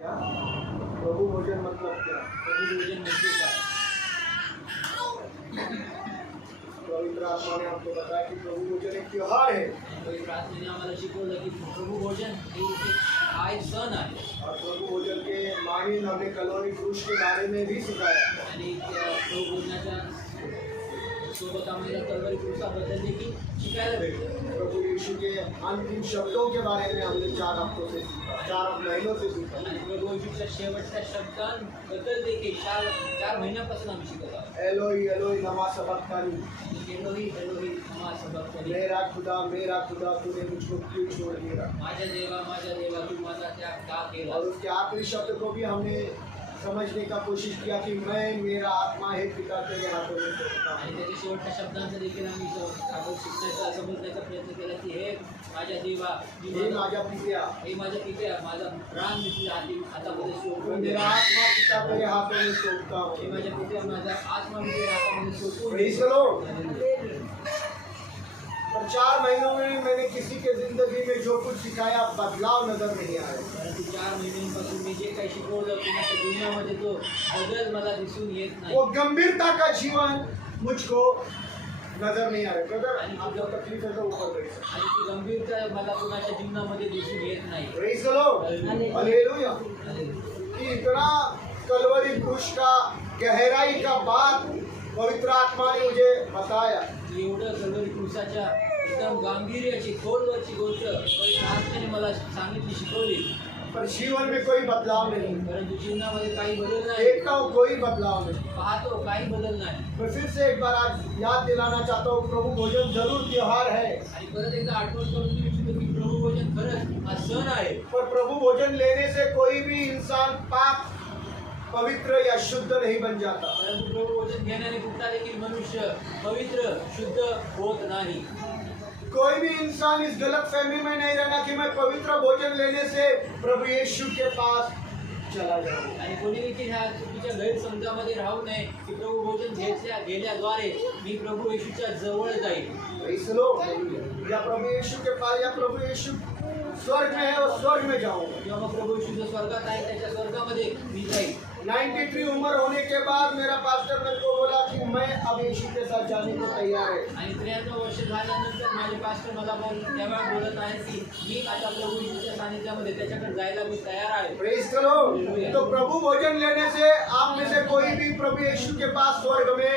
क्या प्रभु भोजन मतलब क्या? प्रभु भोजन म्हणजे काय? पवित्र आत्मा ने आपको बताया कि प्रभु भोजन एक त्योहार है पवित्र आत्म्याने आम्हाला शिकवलं की प्रभु भोजन हा एक सण आहे और प्रभु भोजन के माहिर हमने कलोनी क्रूस के बारे में भी सिखाया आणि प्रभु भोजनाच्या सोबत आम्हाला तलवारी क्रूसाबद्दल देखील शिकायला भेटलं. प्रभु यीशु के अंतिम शब्दों के बारे में हमने 4 हफ्तों से सीखा, 4 महीनों से सीखा. आणि प्रभु येशूच्या शेवटच्या शब्दांबद्दल देखील चार महिन्यापासून आम्ही शिकत आहोत. एलोही एलोही लमा सबक्तानी, एलोही एलोही लमा सबक्तानी, मेरा खुदा तूने मुझको क्यों छोड़ दिया. माझ्या देवा तू माझा त्याग का केला. और उसके आखिरी शब्द को भी हमने समझने का कोशिश किया कि मैं मेरा आत्मा है पिता तेरे हाथों में सौंपता हूं. आणि त्याच्या शेवटच्या शब्दांचा देखील आम्ही आपण शिकण्याचा समजण्याचा प्रयत्न केला की हे माझ्या देवा हे माझ्या पित्या, हे माझ्या पित्या माझा प्राण मी तुझ्या हातामध्ये मैं सोडून मेरा दिला. आत्मा पिता तेरे हाथों में सौंपता हे हूं. माझ्या पित्या माझा आत्मा मी तुझ्या हातामध्ये सोडून Praise दिला. the Lord. पर 4 महीनों में मैंने किसी के जिंदगी में जो कुछ सिखाया बदलाव नजर नहीं आया. परंतु 4 महिन्यांपासून मी जे काही शिकवलं कुणाच्या जीवनामध्ये तो बदल मला दिसून येत नाही. वो गंभीरता का जीवन मुझको नजर नहीं आ रहा. ब्रदर आप जब तकलीफ है तो ऊपर बैठ सकते. आणि ती गंभीरता मला कुणाच्या जीवनामध्ये दिसून येत नाही. Praise the Lord. हालेलुया. कि इतना कलवरी क्रूस का गहराई का बात पवित्र आत्मा ने मुझे बताया. एवढं कलवरी क्रूसाच्या एकदम गांभीर्याची खोलवरची गोष्ट पवित्र आत्म्याने मला सांगितली शिकवली. पर जीवन में कोई बदलाव नहीं. परंतु जीवनामध्ये काही बदल नाही. देखता हूँ कोई बदलाव नहीं. पाहतो काही बदल नाही. मैं फिर से एक बार आज याद दिलाना चाहता हूँ प्रभु भोजन जरूर त्योहार है, आणि परत एकदा आठवण करून देऊ इच्छितो की प्रभु भोजन खरंच हा सण आहे. पर प्रभु भोजन लेने से कोई भी इंसान पाप पवित्र या शुद्ध नहीं बन जाता. परंतु प्रभु भोजन घेण्याने कुठला देखील मनुष्य पवित्र शुद्ध होत नाही. कोई भी इंसान इस गलत फहमी में नहीं रहना कि मैं पवित्र भोजन लेने से प्रभु यीशु के पास चला जाऊंगा. आणि कोणी देखील ह्या चुकीच्या गैरसमजामध्ये राहू नये की प्रभु भोजन गेल्याद्वारे मी प्रभु येशूच्या जवळ जाईल. Praise the Lord. या प्रभु यीशु के पास या प्रभु यीशु स्वर्ग में है और स्वर्ग में जाऊंगा. किंवा मग प्रभु येशू जो स्वर्गात आहे त्याच्या स्वर्गामध्ये मी जाईल. 93 उम्र होने के बाद मेरा पास्टर मेरे को बोला कि मैं अब यीशु के साथ जाने को तैयार है. आणि 93 वर्ष झाल्यानंतर माझे पास्टर मला तेव्हा बोलत आहे की मी आता प्रभु येशूच्या सानिध्यामध्ये त्याच्याकडे जायला मी तयार आहे. Praise the Lord. तो प्रभु भोजन लेने से आप में से कोई भी प्रभु यीशु के पास स्वर्ग में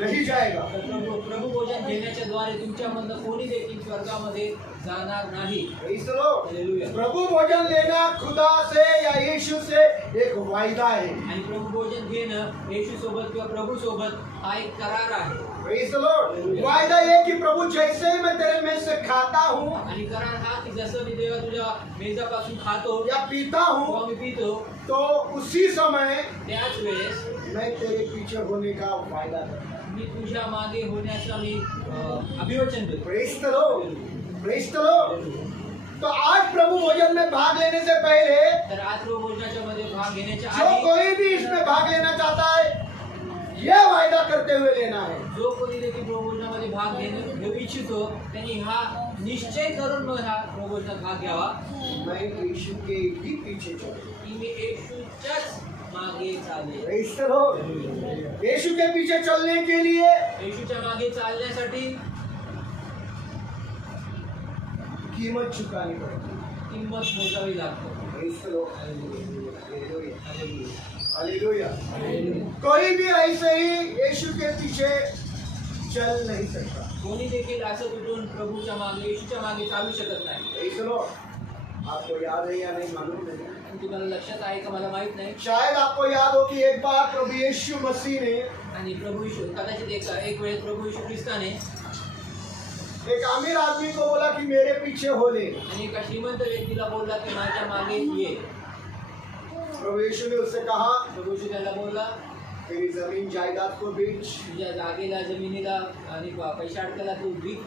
नहीं जाएगा. तर प्रभु भोजन घेण्याच्या द्वारे तुमच्यामधनं कोणी देखील स्वर्गामध्ये जाणार नाही. Praise the Lord. हालेलुया. प्रभु भोजन लेना खुदा से या यीशु से एक वायदा है. आणि प्रभु भोजन घेणं येशू सोबत किंवा प्रभु सोबत हा एक करार आहे. Praise the Lord. वायदा ये कि प्रभु जैसे ही मैं तेरे में से खाता हूँ आणि करार हा की जसं मी देवा तुझ्या मेजापासून खातो या पीता हूँ किंवा मी पितो तो उसी समय त्याच वेळेस मैं तेरे पीछे होने का वायदा करता हूँ. मी तुझ्या मागे होण्याचा मी अभिवचन देतो. Praise the Lord. Praise the Lord. तो आज प्रभु भोजन में भाग लेने से पहले तर आज प्रभु भोजनाच्या मध्ये भाग घेण्याच्या जो आधी कोई भी इसमें भाग लेना चाहता है यह वायदा करते हुए लेना है. जो कोणी देखील प्रभु भोजनामध्ये भाग घेऊ इच्छितो त्यांनी हा निश्चय करून मग हा प्रभु भोजनात भाग घ्यावा मैं यीशु के ही पीछे चलूं. की मी येशूच्याच मागे चालेल. Praise the Lord. यीशु के पीछे चलने के लिए येशूच्या मागे चालण्यासाठी कीमत चुकानी पड़ती है. किंमत मोजावी लागते. Praise the Lord. Hallelujah. Hallelujah. Hallelujah. कोई भी ऐसे ही यीशु के पीछे चल नहीं सकता. कोणी देखील असं कुठून प्रभूच्या मागे येशूच्या मागे चालू शकत नाही. Praise the Lord. आपको याद है या नहीं मालूम नहीं. पण तुम्हाला लक्षात आहे का मला माहित नाही. शायद आपको याद हो कि एक बार प्रभु यीशु मसीह ने आणि प्रभू येशू कदाचित एक वेळेस प्रभू येशू ख्रिस्ताने एक अमीर आदमी को बोला कि मेरे पीछे हो ले. आणि एका श्रीमंत व्यक्तीला बोलला की माझ्या मागे ये. प्रभु यीशु ने उससे कहा प्रभू येशू त्याला बोलला तेरी जमीन जायदाद को बेच, तुझ्या जागेला जमिनीला आणि पैसा अडकला तू विक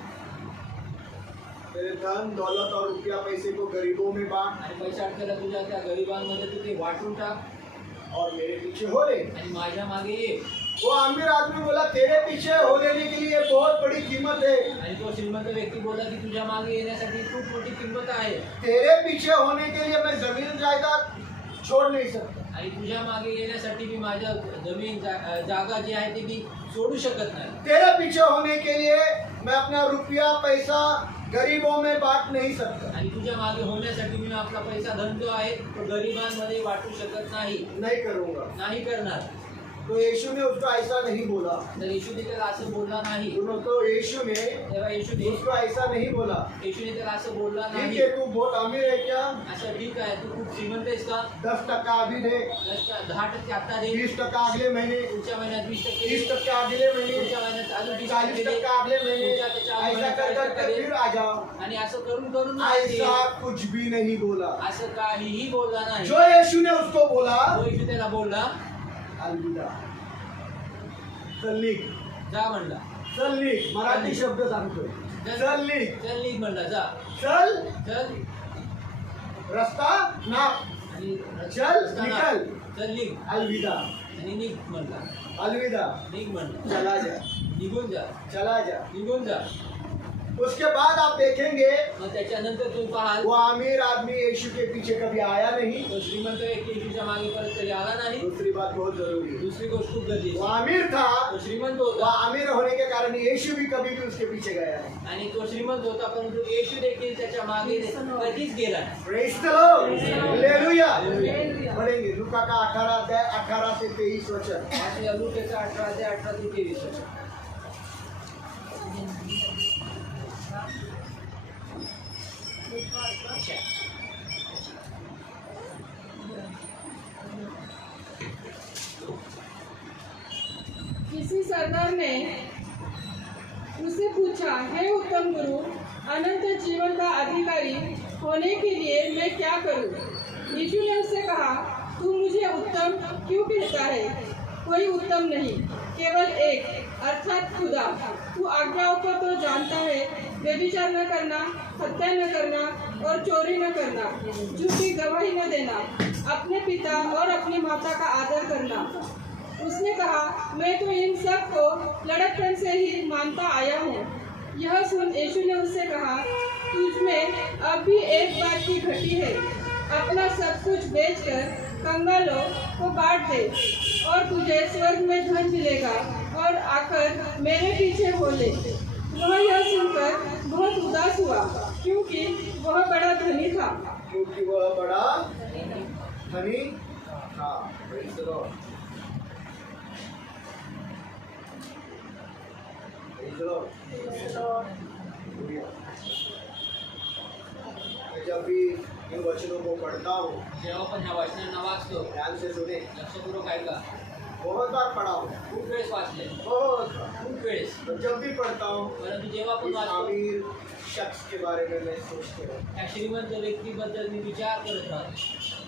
तेरे धन दौलत और रुपया पैसे को गरीबों में बांट आणि पैसा अडकला तुझ्या त्या गरिबांमध्ये तू ते वाटून टाक और मेरे पीछे हो ले. आणि माझ्या मागे ये. वो अमीर आदमी बोला तेरे पीछे हो लेने के लिए बहुत बड़ी कीमत है. आणि तो श्रीमंत व्यक्ती बोलला की तुझ्या मागे येण्यासाठी खूप मोठी किंमत आहे. तेरे पीछे होने के लिए मैं जमीन जायदाद छोड़ नहीं सकता। आणि तुझ्या मागे येण्यासाठी मी माझ्या जमीन जागा जी आहे ती मी सोडू शकत नाही. तेरे पीछे होने के लिए मैं अपना रुपया पैसा गरीबों में बांट नहीं सकता। आणि तुझ्या मागे होण्यासाठी मी आपला पैसा धन जो आहे तो गरिबांमध्ये वाटू शकत नाही, नहीं करूंगा। नाही करणार. तो यीशु ने उसको ऐसा नहीं बोला। तर येशूने त्याला असं बोलला नाही. सुनो, तो यीशु ने तेव्हा येशूने उसको ऐसा नहीं बोला। त्याला असं बोलला ठीक नाही. है, तू बहुत अमीर है क्या? असं ठीक आहे, तू खूप श्रीमंत आहेस का? 10% अभी दे, 10% आता दे, 20% अगले महीने, पुढच्या महिन्यात 20% 30% अगले महीने, पुढच्या महिन्यात अजून 40% 20% अगले महीने, त्याच्या ऐसा कर कर कर फिर आ जाओ। आणि असं करून करून ऐसा कुछ भी नहीं बोला। असं काहीही बोलला नाही. जो यीशु ने उसको बोला, तो येशू त्याला बोलला, अलविदा, चल निघ, जा म्हणला. चल निघ, मराठी शब्द सांगतोय, चल निघ, चल निघ म्हणला, जा, चल, चल रस्ता नाप, आणि चल, रस्ता ना. निकल, चल निघ अलविदा, आणि निघ म्हणला, अलविदा, निघ म्हणला, चला जा, निघून जा, चला जा। निघून जा. उसके बाद आप देखेंगे मग त्याच्यानंतर तू पाहाल वो अमीर आदमी यीशु के पीछे कभी आया नहीं। तो श्रीमंत व्यक्ती येशूच्या मागे परत कधी आला नाही. दूसरी बात बहुत जरूरी है, दुसरी गोष्ट खूप गरजेची, वो अमीर था, तो श्रीमंत वो होता अमीर होने के कारण यीशु भी कभी भी उसके पीछे गया है। आणि तो श्रीमंत होता, परंतु येशू देखील त्याच्या मागे कधीच गेला नाही. Praise the Lord, hallelujah. पढ़ेंगे लूका का 18 अध्याय 18 से 23 वचन। वाचूया लूकाचा 18 ते 18 ते 23 वचन. किसी सरदार ने उससे पूछा, हे उत्तम गुरु, अनंत जीवन का अधिकारी होने के लिए मैं क्या करूं? यीशु ने उससे कहा, तू मुझे उत्तम क्यों कहता है? कोई उत्तम नहीं, केवल एक, अर्थात खुदा। तू आज्ञाओं को तो जानता है, व्यभिचार न करना, हत्या न करना और चोरी न करना, झूठी गवाही न देना, अपने पिता और अपनी माता का आदर करना। उसने कहा, मैं तो इन सब को लड़कपन से ही मानता आया हूँ। यह सुन यीशु ने उससे कहा, तुझ में अब भी एक बात की घटी है, अपना सब कुछ बेचकर कंगालों को बांट दे और तुझे स्वर्ग में धन मिलेगा, और आकर मेरे पीछे हो ले। वह यह सुनकर बहुत उदास हुआ, क्योंकि वह बड़ा धनी था। क्योंकि वह बड़ा धनी था। Praise the Lord, praise the Lord. मैं जब भी इन वचनों को पढ़ता हूँ, जेव्हा पण ह्या वचनांना वाचतो, ध्यान से सुने, लक्षपूर्वक ऐका. बहुत बार पढ़ा हूँ, खूप वेळेस वाचले, बहुत बार। खूप वेळेस. तो जब भी पढ़ता हूँ, परंतु जेव्हा पण इस वाचतो, अमीर शख्स के बारे में मैं सोचते रहता हूँ। त्या श्रीमंत व्यक्तीबद्दल मी विचार करत राहतो.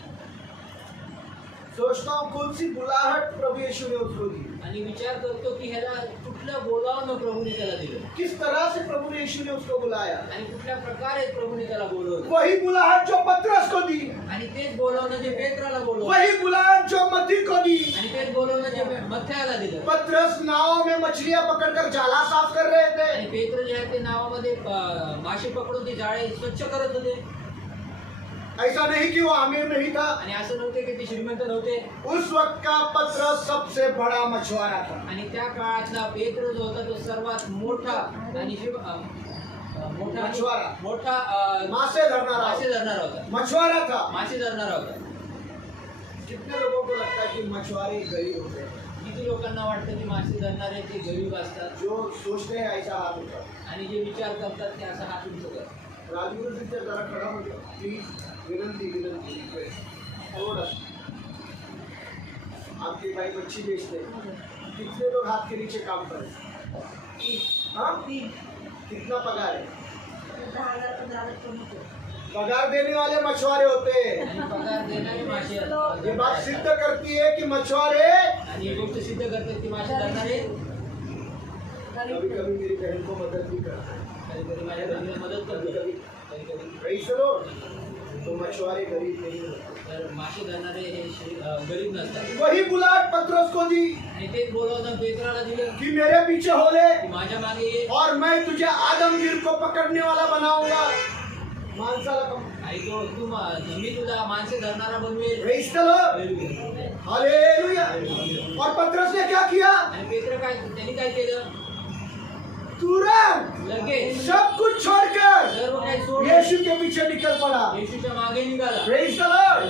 सोचता हूँ कौन सी बुलाहट प्रभु यीशु ने उसको दी, आणि विचार करतो की ह्याला कुठलं बोलावणं प्रभूने त्याला दिलं, किस तरह से प्रभु यीशु ने उसको बुलाया। आणि कुठल्या प्रकारे प्रभूने त्याला बोलवलं. वही बुलाहट जो पतरस को दी, आणि तेच बोलवणं जे पेत्राला बोलवलं, वही बुलाहट जो मत्ती को दी। आणि तेच बोलवणं जे मत्थ्याला दिलं. पतरस नाव में मछलियां पकड़कर जाला साफ कर रहे थे, आणि पेत्र जे आहे ते नावामध्ये मासे पकडून ते जाळे स्वच्छ करत होते. ऐसा नहीं कि वो अमीर नहीं था। आणि असं नव्हते की ते श्रीमंत नव्हते. उस वक्त का पतरस सबसे बड़ा मछुआरा था। आणि त्या काळातला पेत्र जो होता तो सर्वात मोठा आणि मोठा मछुआरा, मोठा मासे धरनारा, मासे धरणारा होता. मछुआरा था। मासे धरणारा होता. कितने लोगों को लगता है कि मछुआरे गरीब होते हैं? किती लोकांना वाटतं की मासे धरणारे ते गरीब असतात, जो सोचते हैं ऐसा हाथ उठा। आणि जे विचार करतात ते असा हात उंच करतात. राजगुरु जी से जरा खड़ा हो जाओ प्लीज, विनंती विनंती रिक्वेस्ट, थोड़ा आपके भाई मच्छी बेचते हैं, कितने लोग हाथ के नीचे काम करें? हाँ, कितना पगार है? 10,000 पगार देने वाले मछुआरे होते हैं। आणि पगार देणारे मासे असतात. ये बात सिद्ध करती है कि मछुआरे आणि ही गोष्ट सिद्ध करतात की मासे धरणारे कभी कभी मेरी बहन को मदद भी करते हैं, कधी कधी माझ्या बहिणीला मदत कभी करतात. कभी कधी कधी प्रेज द लॉर्ड। तो मछुआरे गरीब नहीं होते। तर मासे धरणारे हे गरीब नसतात. वही बुलाहट पतरस को दी आणि तेच बोलवणं पेत्राला दिलं कि मेरे पीछे हो ले की माझ्या मागे ये और मैं तुझे आदमगीर को पकड़ने वाला बनाऊंगा। माणसाला आणि तो मी तुला माणसे धरणारा बनवेल. Praise the Lord. हालेलुया. और पतरस ने क्या किया? आणि पेत्र त्यांनी काय केलं? तुरंत लगेच सब कुछ छोड़कर सर्व काही सोडून यीशु के पीछे निकल पड़ा. येशूच्या मागे निघाला. Praise the Lord.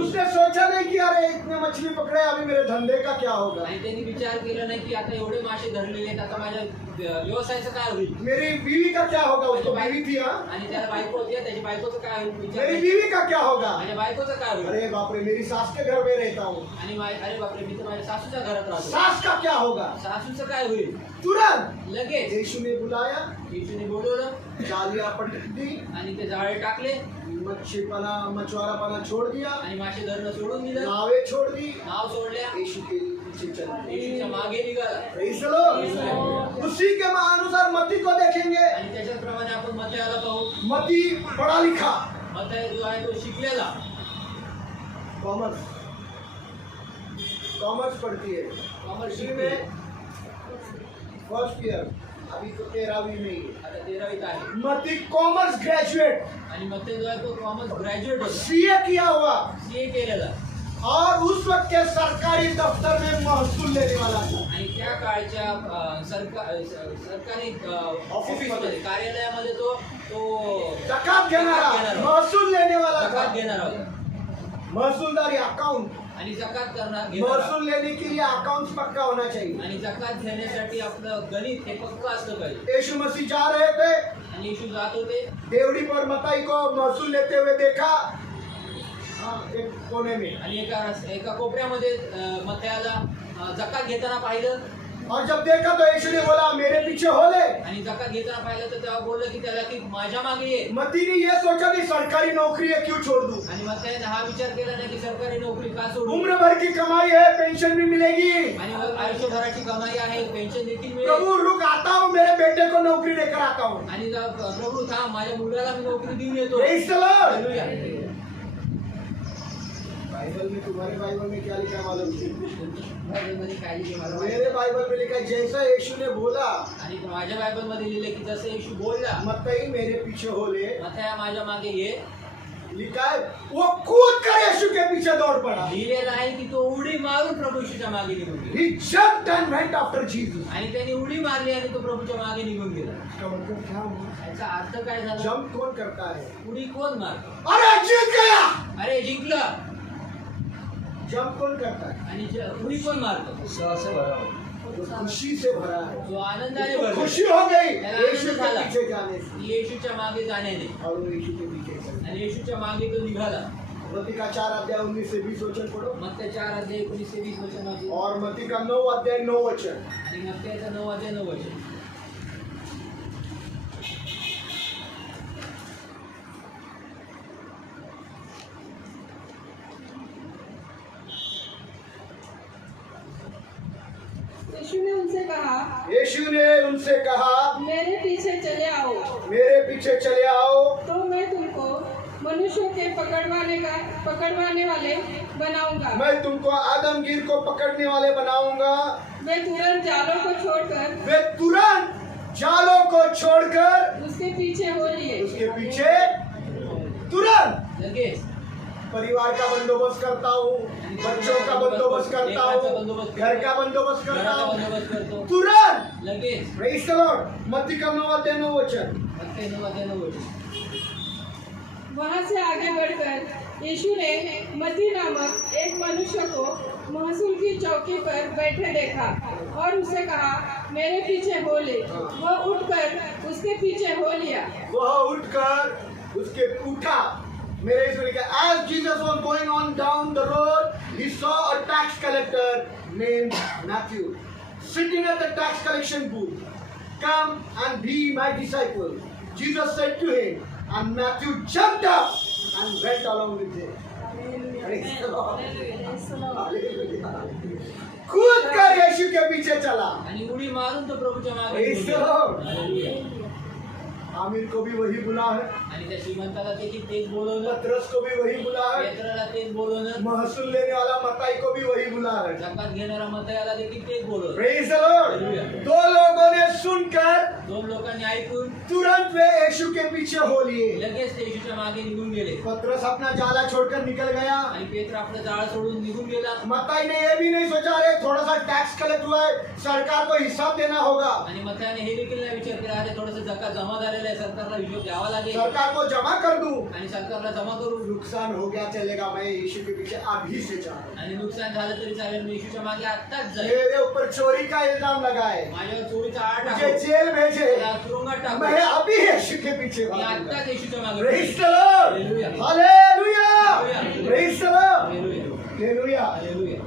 उसने सोचा नहीं कि अरे इतने मछली पकड़े, अभी मेरे धंधे का क्या होगा, आणि त्यांनी विचार केला नाही की आता एवढे मासे धरलेले आहेत, आता माझ्या व्यवसायाचं काय होईल. मेरी बीवी का क्या होगा. उसको बीवी थी. हाँ, आणि त्याला बायको होती, त्याची बायकोचं काय होईल विचार. मेरी बीवी का क्या होगा. माझ्या बायकोचं काय होईल. अरे बाप रे, मेरी सास के घर में रहता हूँ, आणि अरे बापरे, मी तर माझ्या सासूच्या घरात राहतो. सास का क्या होगा. सासूचं काय होईल. तुरंत लगेच यीशु ने बुलाया, येशूने बोलवलं जालियां पटक दी, आणि ते जाळे टाकले मछुआरापना छोड़ दिया, आणि मासे धरणं सोडून दिलं. नावें छोड़ दी, नाव सोडल्या. यीशु के पीछे चल. येशूच्या मागे निघाला. Praise the Lord. उसी के अनुसार मत्ती को देखेंगे. आणि त्याच्याप्रमाणे आपण मत्तयाला पाहू. मत्ती पढ़ा लिखा, मत्तय जो आहे तो शिकलेला. कॉमर्स पढ़ती है. कॉमर्स इसी शिकले. में फर्स्ट ईयर, अभी तो 13वीं में ही है. आता 13वीत आहे. मत्ती कॉमर्स ग्रेजुएट, आणि मत्तय जो आहे तो कॉमर्स ग्रॅज्युएट होता. सीए किया हुआ, सीए केलेला. और उस वक्त के सरकारी दफ्तर में महसूल लेने वाला था. आणि त्या काळच्या सरकारी ऑफिसमध्ये कार्यालयामध्ये तो जकात घेणारा, महसूल लेने वाला था. जकात घेणार होता. महसूलदारी अकाउंट, आणि जकात घेणार. महसूल लेने के लिए अकाउंट पक्का होना चाहिए. आणि जकात घेण्यासाठी आपलं गणित हे पक्का असलं पाहिजे. यीशु मसीह जा रहे थे, आणि येशू जात होते. देवड़ी पर मताई को महसूल लेते हुए देखा. हाँ, एक कोने में. आणि एका कोपऱ्यामध्ये मत्तयाला जकात घेताना पाहिलं. और जब देखा तो यीशु ने बोला मेरे पीछे हो ले. आणि जकात घेताना पाहिलं तर तेव्हा बोललं की त्याला की माझ्या मागे ये. मती ने ये सोचा कि सरकारी नौकरी है, क्यों छोड़ दूं. आणि मत्तयाने हा विचार केला नाही की सरकारी नोकरी का सोडू. उम्र भर की कमाई है, पेंशन भी मिलेगी. आणि आयुष्यभराची कमाई आहे, पेन्शन देखील मिळेल. प्रभु रुक आता हूँ, मेरे बेटे को नौकरी देकर आता हूँ. आणि प्रभू थांब, माझ्या मुलाला मी नोकरी देऊन येतो. Praise the Lord. Hallelujah. Bible में, तुम्हारे बाइबल में क्या लिखा है मालूम है? बायबलमध्ये काय लिहिलंय मला माहिती मेरे बाइबल में लिखा है जैसा यीशु ने बोला, आणि माझ्या बायबलमध्ये लिहिलंय की जसं येशू बोलला, मत्तई मेरे पीछे हो ले, मत्तया माझ्या मागे ये. लिखा है वो कूद कर यीशु के पीछे दौड़ पड़ा. लिहिलेलं आहे की तो उडी मारून प्रभू येशूच्या मागे निघून गेला. He jumped and went after Jesus. आणि त्याने उडी मारली आणि तो प्रभूच्या मागे निघून गेला. इसका मतलब क्या हुआ? याचा अर्थ काय झाला. जंप कौन करता है? उडी कोण मारतो. अरे जीत गया. अरे जिंकलं. जंप कौन करता है? आणि उडी कोण मारतो. जो खुशी से भरा है, जो आनंदाने तो भरला. खुशी हो गई त्याला यीशु आनंद के झाला. पीछे जाने से. येशूच्या मागे जाण्याने. और वो यीशु के पीछे चला. आणि येशूच्या मागे तो निघाला. मत्ती का 4 अध्याय 19 से 20 वचन पढ़ो. मत्तया 4 अध्याय 19 से 20 वचन वाचू. और मत्ती का 9 अध्याय 9 वचन. आणि मत्तयाचा 9 अध्याय 9 वचन. यीशु ने उनसे कहा मेरे पीछे चले आओ, मेरे पीछे चले आओ, तो मैं तुमको मनुष्यों के पकड़वाने वाले बनाऊंगा. मैं तुमको आदमगीर को पकड़ने वाले बनाऊंगा. वे तुरंत जालों को छोड़कर वे तुरंत जालों को छोड़कर उसके पीछे हो लिए. उसके पीछे तुरंत. लगेच. परिवार का बंदोबस्त करता हूँ, बच्चों का बंदोबस्त करता हूँ, घर का बंदोबस्त करता घराचा हूँ, बंदोबस्त करतो. तुरंत. लगेच. Praise the Lord. मत्ती का 9 अध्याय 9 वचन. मत्तया 9 अध्याय 9 वचन. वहां से आगे बढ़कर यीशु ने मत्ती नामक एक मनुष्य को महसूल की चौकी पर बैठे देखा और उसे कहा मेरे पीछे हो ले. वह उठकर उसके पीछे हो लिया. वह उठकर उसके उठा. मेरे इसमें लिखा है, as Jesus was going on down the road, he saw a tax collector named Matthew sitting at the tax collection booth. Come and be my disciple, Jesus said to him, and Matthew jumped up and went along with him. Praise the Lord. Hallelujah. कूद कर यीशु के पीछे चला. आणि उडी मारून तो प्रभूच्या मागे Praise निघून the गेला. Lord. हालेलुया. आमिर को भी वही बुला है, आणि त्या श्रीमंताला देखील तेच बोलवलं, पतरस को भी वही बुला है, पेत्राला तेच बोलवलं, महसूल लेने वाला मत्ताई को भी वही बुला है। जकात घेणारा मत्तयाला देखील तेच बोलवलं। Praise the Lord। दो लोगों ने सुनकर दोन लोकांनी ऐकून तुरंत वे यीशु के पीछे हो लिए। लगेच ते येशूच्या मागे निघून गेले पतरस अपना जाला छोड़कर निकल गया। आणि पेत्र आपलं जाळ सोडून निघून गेला। मत्ताई ने ये भी नहीं सोचा अरे थोड़ा सा टैक्स कलेक्ट हुआ है, सरकार को हिसाब देना होगा, आणि मत्तयाने हे देखील नाही विचार केला अरे थोडंसं जकात जमा झालेलं आहे, सरकारला हिशोब द्यावा लागेल सरकार को जमा कर दूं, आणि सरकारला जमा करू। नुकसान हो गया चलेगा, मैं यीशु के पीछे अभी से जा रहा हूं। आणि नुकसान झालं तरी चालेल, मी येशूच्या मागे आत्ताच जाईल। मेरे ऊपर चोरी का इल्जाम लगाए, माझ्यावर चोरीचा आळ मुझे टाकू, जेल भेजे, मला तुरुंगात टाकू, मैं अभी यीशु के पीछे मी भागूंगा। आत्ताच येशूच्या मागे Praise the Lord। Hallelujah. Hallelujah। Praise the Lord। Hallelujah, Hallelujah। Hallelujah.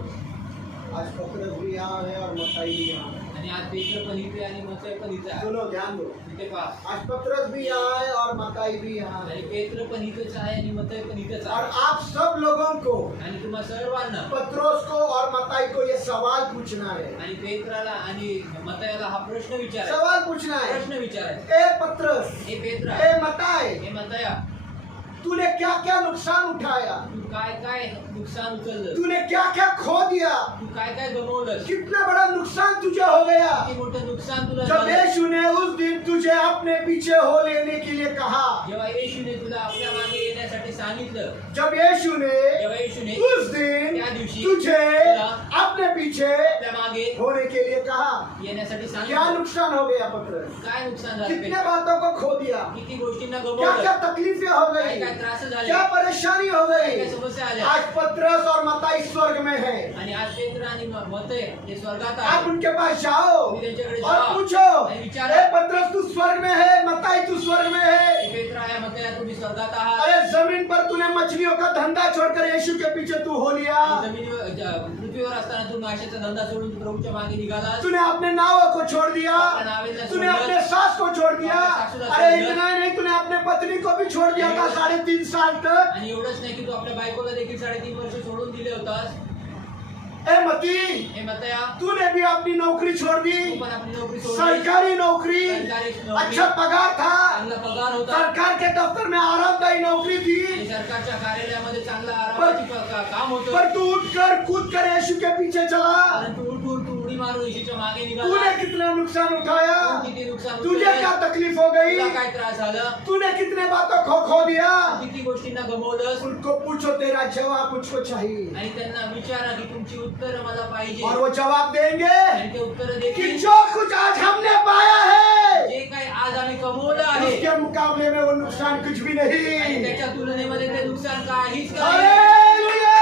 आज पतरस भी यहाँ है और मत्ताई भी यहाँ है। आणि आज पेत्र पण इथे आणि मत्तय पण इथे आहे। सुनो ध्यान दो, इथे पहा, आज पतरस भी यहाँ है और मत्ताई भी यहाँ है। आणि पेत्र पण इथेच आहे आणि मत्तय पण इथेच और आहे। आप सब लोगों को, आणि तुम्हा सर्वांना, पतरस को और मत्ताई को ये सवाल पूछना है, आणि पेत्राला आणि मत्तयाला हा प्रश्न विचारायचा, सवाल पूछना है। प्रश्न विचारायचा। ए पतरस, हे पेत्रा, ए मत्ताई, हे मत्तया, तूने क्या क्या नुकसान उठाया, तू काय काय नुकसान उचललं, तूने क्या क्या खो दिया, तू काय काय गमावलंस, कितना बड़ा नुकसान तुझे हो गया। किती मोठं नुकसान तुला जब झालं। यीशु ने उस दिन तुझे अपने पीछे हो लेने के लिए कहा, जेव्हा येशूने तुला आपल्या मागे येण्यासाठी सांगितलं, जब यीशु ने जेव्हा येशूने उस दिन त्या दिवशी तुझे तुला अपने पीछे आपल्या मागे होने के लिए कहा, येण्यासाठी क्या सांगितलं, नुकसान हो गया पतरस, काय नुकसान झालं कितने पेत्रा? बातों को खो दिया, किती गोष्टींना क्या गमावलं, क्या तकलीफें हो काय गई, काय त्रास झाले, क्या परेशानी हो काय गई। काय समस्या आल्या। आज पतरस और मत्ताई स्वर्ग में है, आणि आज पेत्र आणि मत्तय हे स्वर्गात आप आहे। उनके पास जाओ तुम्ही त्यांच्याकडे और जा पूछो, आणि विचारा, ए पतरस तू स्वर्ग में है, मत्ताई तू स्वर्ग में है। पेत्र आहे, मत्तया तुम्ही स्वर्गात आहात। अरे जमीन पर तूने मछलियों का धंधा छोड़कर यीशु के पीछे तू हो लिया, जमिनीवर पृथ्वीवर असताना तू माशाचा धंदा सोडून तू प्रभूच्या मागे निघालास। तूने अपने नावों को छोड़ दिया, तूने अपने सास को छोड़ दिया, अरे इतना ही नहीं तूने अपने पत्नी को भी छोड़ दिया था 3.5 साल तक। आणि एवढंच नाही की तू आपल्या बायकोला देखील 3.5 वर्ष सोडून दिले होतास। ए मती, हे मत्तया, तूने भी अपनी नौकरी छोड़ दी, तू पण आपली नोकरी सोडली, सरकारी नौकरी, सरकारी नोकरी, अच्छा पगार था, चांगला पगार होता, सरकार के दफ्तर में आरामदायी नौकरी आणि थी, सरकारच्या कार्यालयामध्ये चांगला आरामाची काम होतं। पर तू उठकर कूद कर यीशु के पीछे चला। परंतु उठून तू उडी मारून येशूच्या मागे तूने निघाला। कितना नुकसान उठाया, तू किती नुकसान तुझे उचललं, क्या तकलीफ हो गई, तुला काय त्रास झाला, तूने कितने बातों को खो दिया। किती गोष्टींना गमावलंस। उनको पूछो, तेरा जवाब मुझको चाहिए, आणि त्यांना विचारा की तुमची उत्तर मला पाहिजे, और वो जवाब देंगे आणि ते उत्तर कि देतील जो कुछ आज हमने पाया है जे काही आज आम्ही कमवलं आहे उसके मुकाबले में वो नुकसान कुछ भी आणि नहीं। त्याच्या तुलनेमध्ये ते नुकसान काहीच नाही। Hallelujah!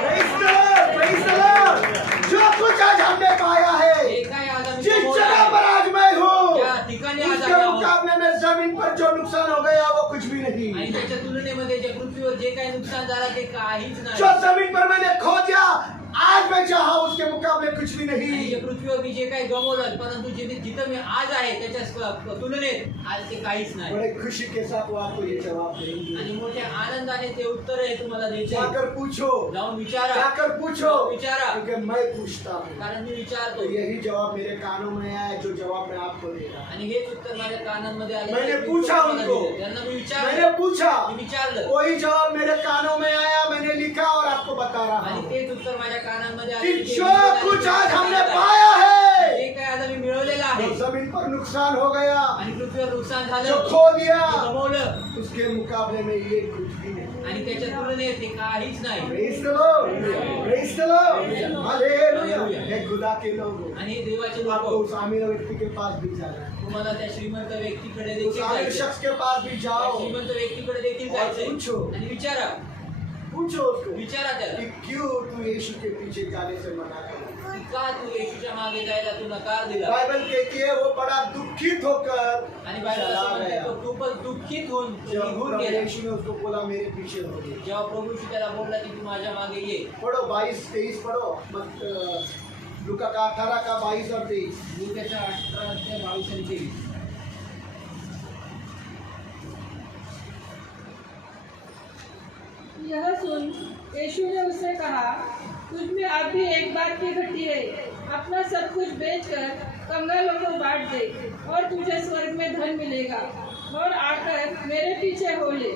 Praise the Lord! Praise the Lord! जो कुछ आज हमने पाया है, जे काही आज आम्ही जिस कमवलं जगह आहे, पर आज मैं हूँ, त्या ठिकाणी आज उसके आम्ही आहोत। मुकाबले में जमीन पर जो नुकसान हो गया वो कुछ भी आणि नहीं। त्याच्या तुलनेमध्ये जे पृथ्वीवर जे काही नुकसान झालं ते काहीच नाही। जो जमीन पर मैंने खो दिया आज मैं चाहा उसके मुकाबले कुछ भी आणि जे नहीं। पृथ्वीवर मी जे काही गमवलं, परंतु जिथं मी आज आहे त्याच्या तुलनेत आज ते काहीच नाही। बड़े खुशी के साथ वो आपको ये जवाब देंगे। आणि मोठ्या आनंदाने ते उत्तर आहे तुम्हाला द्यायचे। जाकर पूछो, जाऊन विचारा, जाकर पूछो, विचारा, क्योंकि मैं पूछता हूँ। कारण मी विचारतो तो यही जवाब मेरे कानों में आया है, जो जवाब मैं आपको दे रहा हूँ। आणि हेच उत्तर माझ्या कानांमध्ये आले। मैंने मी पूछा तुम्हाला उनको, दिलं. त्यांना मी विचारलं, मैंने पूछा, मी विचारलं वही जवाब मेरे कानों में आया, मैंने लिखा और आपको बता रहा आणि हूँ तेच उत्तर माझ्या कानांमध्ये कि आले। जो कुछ आज हमने पाया है, जे काही आज आम्ही मिळवलेलं आहे जो जमीन पर नुकसान हो गया, आणि पृथ्वीवर नुकसान झालं, जो खो दिया, जे गमावलं, उसके मुकाबले में ये कुछ भी नहीं। आणि त्याच्या तुलनेत ते काहीच नाही। Praise the Lord! Praise the Lord! Hallelujah! हे खुदा के लोग, आणि हे देवाचे आपको लोक, उस अमीर व्यक्ति के पास भी जाना है, तुम्हाला त्या श्रीमंत व्यक्तीकडे उस देखील अमीर जायचं। शख्स के पास भी त्या जाओ, श्रीमंत व्यक्तीकडे देखील और जायचंय पूछो, आणि विचारा, पूछो उसको विचारा त्याला कि क्यों तू यीशु के पीछे जाने से मना कर। की का तू येशूच्या मागे जायला तू नकार दिला। बाइबल कहती है वो बड़ा दुखित होकर आणि बायबल चला असं म्हणते गया। तो खूपच दुःखित होऊन जब निघून प्रभु गेला। यीशु ने उसको बोला मेरे पीछे हो गए। जेव्हा प्रभूशी त्याला बोलला की तू माझ्या मागे ये, पढ़ो 22-23 पढ़ो, लूका का 18 का 22 और 23। लूकाच्या 18 अध्याय 22 आणि 23। यह सुन यीशु ने उससे कहा, तुझ में अब भी एक बात की घटी है, अपना सब कुछ बेचकर कंगालों को बांट दे और तुझे स्वर्ग में धन मिलेगा, और आकर मेरे पीछे हो ले।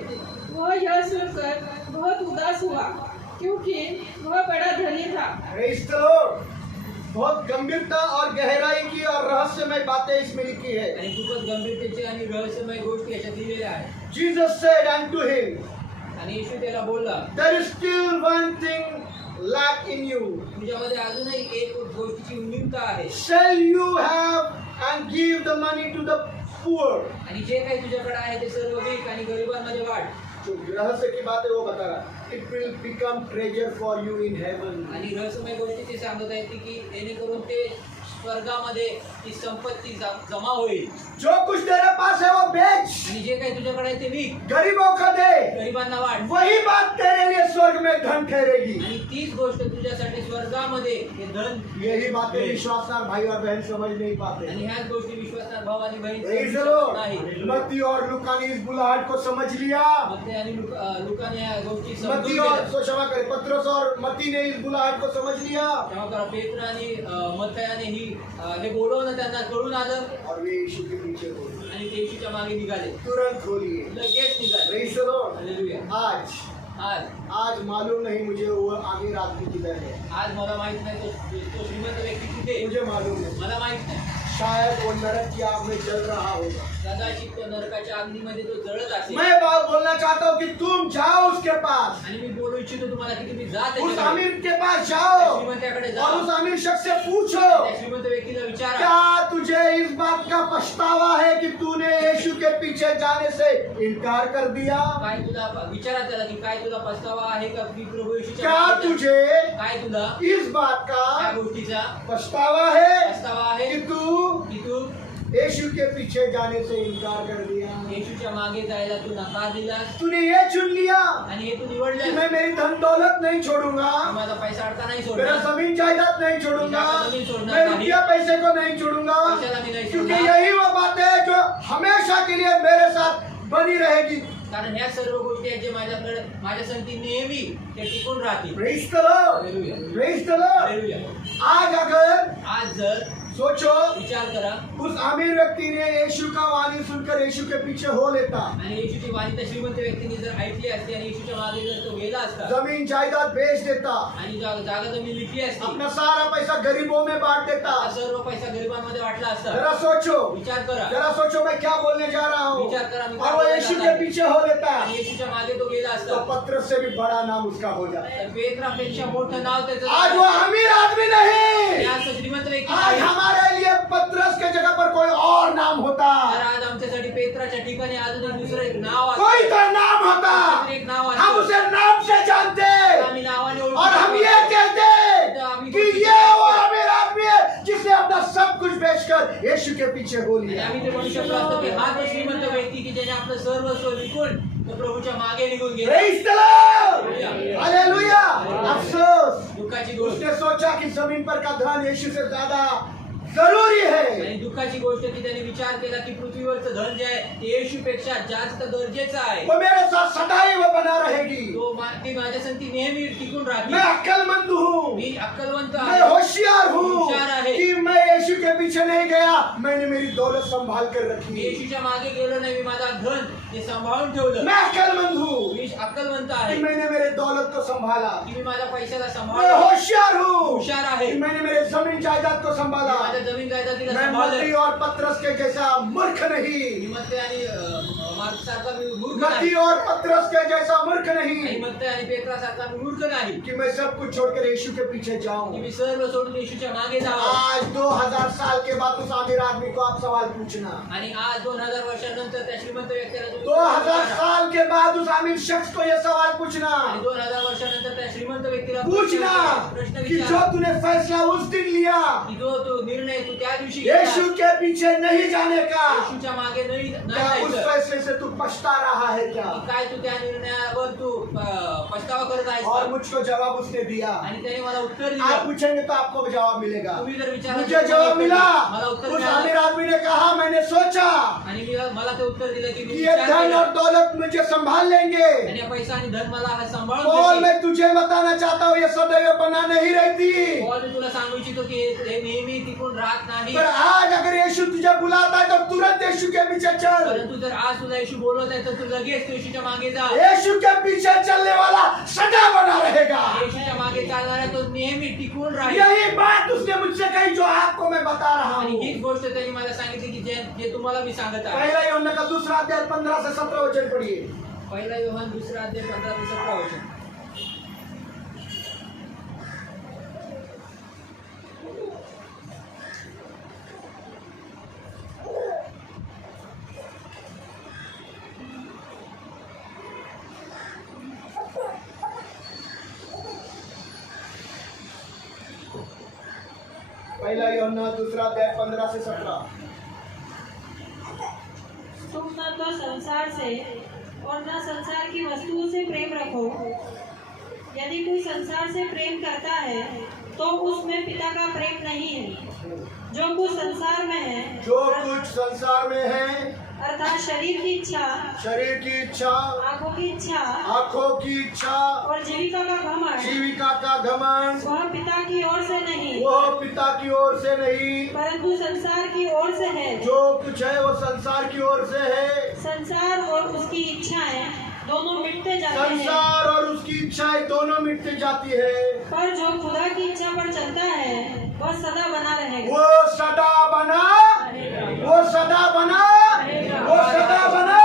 वह यह सुनकर बहुत उदास हुआ, क्योंकि वह बड़ा धनी था। Praise the Lord. बहुत गंभीरता और गहराई की और रहस्यमय बातें इसमें लिखी है। आणि खूपच गंभीरतेचे आणि रहस्यमय गोष्टी याच्यात लिहिलेल्या आहेत. Jesus said unto him, आणि येशू त्याला बोलला, there is still one thing lack in you. तुझ्यामध्ये अजूनही एक गोष्टीची उणीवता आहे. Shall you have and give the money to the poor. आणि जे काही तुझ्याकडे आहे ते सर्व विक आणि गरिबांमध्ये वाट. जो रहस्य की बात है वो बता रहा, it will become treasure for you in heaven. आणि रहस्यमय गोष्टी ते सांगत आहेत की जेणेकरून ते स्वर्गामध्ये ती संपत्ती जमा होईल. जो कुछ तेरे पास है वो बेच, आणि जे काही तुझ्याकडे आहे ते विक, गरीबों को दे, गरिबांना वाट. वही बात तेरे लिए स्वर्ग में धन ठहरेगी. आणि तीच गोष्ट तुझ्यासाठी स्वर्गामध्ये हे धन. यही बातें विश्वासनार भाई और बहन समझ नहीं पाते. आणि ह्याच गोष्टी विश्वासनार भाव आणि बहीण Praise the समजू शकत Lord. नाही. मत्ती और लूका ने इस बुलाहट को समझ लिया. मत्ती आणि लुकाने या गोष्टी मत्ती समजून और घेतल्या. क्षमा करें, पत्रस और मत्ती ने इस बुलाहट को समझ लिया तेव्हा करा पेत्र आणि मत्तयाने ही हे बोलवणं त्यांना कळून आलं और वे यीशु के पीछे हो गए. आणि ते येशूच्या मागे निघाले. तुरंत खोलिए. लगेच निघाले. Praise the Lord. हालेलुया. आज मालूम नहीं मुझे वो आमिर आदमी किधर है. आज मला माहित नाही तो श्रीमंत व्यक्ती कुठे आहे. मुझे मालूम नहीं. मला माहित नाही. शायद वो नरक की आग में जल रहा होगा. कदाचित तो नरकाच्या अग्नीमध्ये तो जळत असेल. मैं बात बोलना चाहता हूँ कि तुम जाओ उसके पास, आणि मी बोलू इच्छितो तुम्हाला की तुम्ही जा उस त्याच्याकडे. आमिर के पास जाओ श्रीमंताकडे और उस जा. आमिर शख्स से पूछो, त्या श्रीमंत व्यक्तीला विचारा, क्या तुझे इस बात का पछतावा है कि तूने यीशु के पीछे जाने से इनकार कर दिया? काय तुला विचारा त्याला की काय तुला पछतावा आहे का की प्रभू येशूच्या क्या मागे जा. तुझे काय तुला इस बात त्या का गोष्टीचा पछतावा है पछतावा आहे कि तू की तू यीशु के पीछे जाने से इनकार कर दिया? येशूच्या मागे जायला तू नकार दिलास तूने ये चुन लिया आणि हे तू कि निवडले. मैं मेरी धन दौलत नहीं छोड़ूंगा, माझा पैसा अडका नाही मेरा सोडणार. जमीन जायदाद नहीं छोड़ूंगा, जमीन छोड़ना मैं नहीं. रुपया पैसे को नहीं छोड़ूंगा, पैशाला मी नाही क्योंकि सोडणार. यही वो बात है जो हमेशा के लिए मेरे साथ बनी रहेगी. कारण ह्या सर्व गोष्टी आहेत जे माझ्याकडे माझ्या संगती नेहमी ते टिकून राहतील. Praise the Lord. Hallelujah. Praise the Lord. Hallelujah. आज अगर आज जर सोचो विचार करा उस अमीर व्यक्ति ने यीशु का वाणी सुनकर यीशु के पीछे हो लेता, आणि येशूची वाणी त्या श्रीमंत व्यक्तीने जर ऐकली असती आणि येशूच्या मागे जर तो गेला असता जमीन जायदाद बेच देता, आणि जागा जमीन विकली असती, अपना सारा पैसा गरीबों में बांट देता. हा सर्व पैसा गरिबांमध्ये वाटला असता. जरा सोचो, विचार करा. जरा सोचो मैं क्या बोलने जा रहा हूँ. विचार करा मी और वो यीशु के पीछे हो लेता आणि येशूच्या मागे तो गेला तो असता पत्रस से भी बड़ा नाम उसका हो जाता. तर पेत्रापेक्षा मोठं नाव त्याचं आज वो अमीर आदमी नहीं, या श्रीमंत व्यक्ती आज नाही. हमारे लिए पत्रस के जगह पर कोई और नाम होता, तर आज आमच्यासाठी पेत्राच्या ठिकाणी अजून एक दुसरं एक नाव कोई असतं. तो नाम होता. एक नाव हम असतं. उसे नाम से जानते आम्ही नावाने ओळखतो. और हम ये कहते कि ये वो अमीर आदमी है जिसने अपना सब कुछ बेचकर यीशु के पीछे हो आणि लिया. आम्ही ते म्हणू शकलो असतो की हा तो श्रीमंत व्यक्ती की ज्याने आपलं सर्वस्व विकून तो प्रभूच्या मागे निघून गेला. Praise the Lord. हालेलुया. अफसोस दुःखाची गोष्ट उसने सोचा कि जमीन पर का धन यीशु से ज्यादा जरूरी है. आणि दुःखाची गोष्ट की त्याने विचार केला की पृथ्वीवरचं धन जे आहे ते येशूपेक्षा जास्त गरजेचं आहे. वो मेरे साथ सदैव बना रहेगी. ती माझ्या संगती नेहमी टिकून मैं राहते. अक्लमंद हूँ, मी अक्कलवंत मैं आहे. होशियार हूँ होशियार आहे. कि मैं यीशु के पीछे नहीं गया, मैंने मेरी दौलत संभाल कर मी रखी. येशूच्या मागे गेलो नाही. मी माझा धन हे सांभाळून ठेवलं. मैं अक्लमंद हूँ मी अक्कलवंत कि आहे मैंने मेरे दौलत को संभाला. की मी माझ्या पैशाला मैं सांभाळलं. होशियार हूँ हुशार आहे. कि मैंने मेरे जमीन जायदाद को मी संभाला. माझ्या जमीन जायदादीला मैं मत्ती सांभाळलं. और पत्रस के जैसा मूर्ख नहीं. हिमत्ते आणि मार्कसारखा मी मूर्ख मत्ती नाही. और पत्रस के जैसा मूर्ख आणि नहीं हिमत्ते आणि पेत्रासारखा मी मूर्ख नाही कि मैं सब कुछ छोड़कर यीशु के पीछे की जाऊं. मी सर्व सोडून येशूच्या मागे जावं. आज 2000 साल के बाद उस आमिर आदमी को आप सवाल पूछना. आणि आज 2000 वर्षानंतर त्या श्रीमंत व्यक्तीला तुम्ही 2000 विचारा. साल के बाद उस आमिर शख्स को ये सवाल पूछना. आणि 2000 वर्षानंतर त्या श्रीमंत व्यक्तीला पूछना प्रश्न कि जो विचारा तूने फैसला उस दिन लिया की जो तो निर्णय तू त्या दिवशी घेतला, यीशु के पीछे नहीं जाने का, येशूच्या मागे नाही क्या उस जायचं. फैसले से तू पछता रहा है क्या? की काय तू त्या निर्णयावर तू पछतावा करत आहेस और का? मुझको जवाब उसने दिया। आणि त्याने मला उत्तर आप दिलं. पूछेंगे तो आपको जवाब मिलेगा। तुम्ही जर विचारलं मुझे तर जवाब मिला। मला उत्तर उस मिळालं. अमीर आदमी ने कहा, मैंने सोचा आणि मला ते उत्तर दिलं की मी कि ये विचार धन केला. और दौलत मुझे संभाल लेंगे। आणि या पैसा आणि धन मला सांभाळून पॉल, घेतील. मैं तुझे बताना चाहता हूँ, ये सदैव बना नहीं रहती। पॉल, मी तुला सांगू इच्छितो की हे नेहमी टिकून राहत नाही. पर आज अगर यीशु तुझे बुलाता है तो तुरंत यीशु के पीछे चल। परंतु जर आज तुला येशू बोलवत आहे तर तू लगेच तू येशूच्या मागे जा. यीशु के पीछे चलने वाला सदा बना रहेगा। येशूच्या मागे चालणारा तो नेहमी टिकून राहील. यही बात उसने मुझसे कही जो आपको मैं बता रहा आणि हूँ। हीच गोष्ट त्यांनी मला सांगितली की जे तुम्हाला मी सांगत आहे. पहला यूहन्ना का दूसरा अध्याय 15 से 17 वचन पढ़िए। पहिला योहान दुसरा अध्याय 15 ते 17 वचन. पहला यूहन्ना दूसरा अध्याय 15 से 17। तुम न तो संसार से और न संसार की वस्तुओं से प्रेम रखो। यदि कोई संसार से प्रेम करता है तो उसमें पिता का प्रेम नहीं है। जो कुछ संसार में है, जो कुछ संसार में है, अर्थात शरीर की इच्छा, शरीर की इच्छा, आंखों की इच्छा आंखों की इच्छा, और जीविका का घमंड, जीविका का घमंड, वह पिता की ओर से नहीं वो पिता की ओर से नहीं, परंतु संसार की ओर से है। जो कुछ है वो संसार की ओर से है। संसार और उसकी इच्छाएं दोनों मिटते जाते हैं, संसार और उसकी इच्छाएं दोनों मिटती जाती है, पर जो खुदा की इच्छा पर चलता है वह सदा बना रहेगा। वो सदा बना, वो सदा बना, वो सदा बना।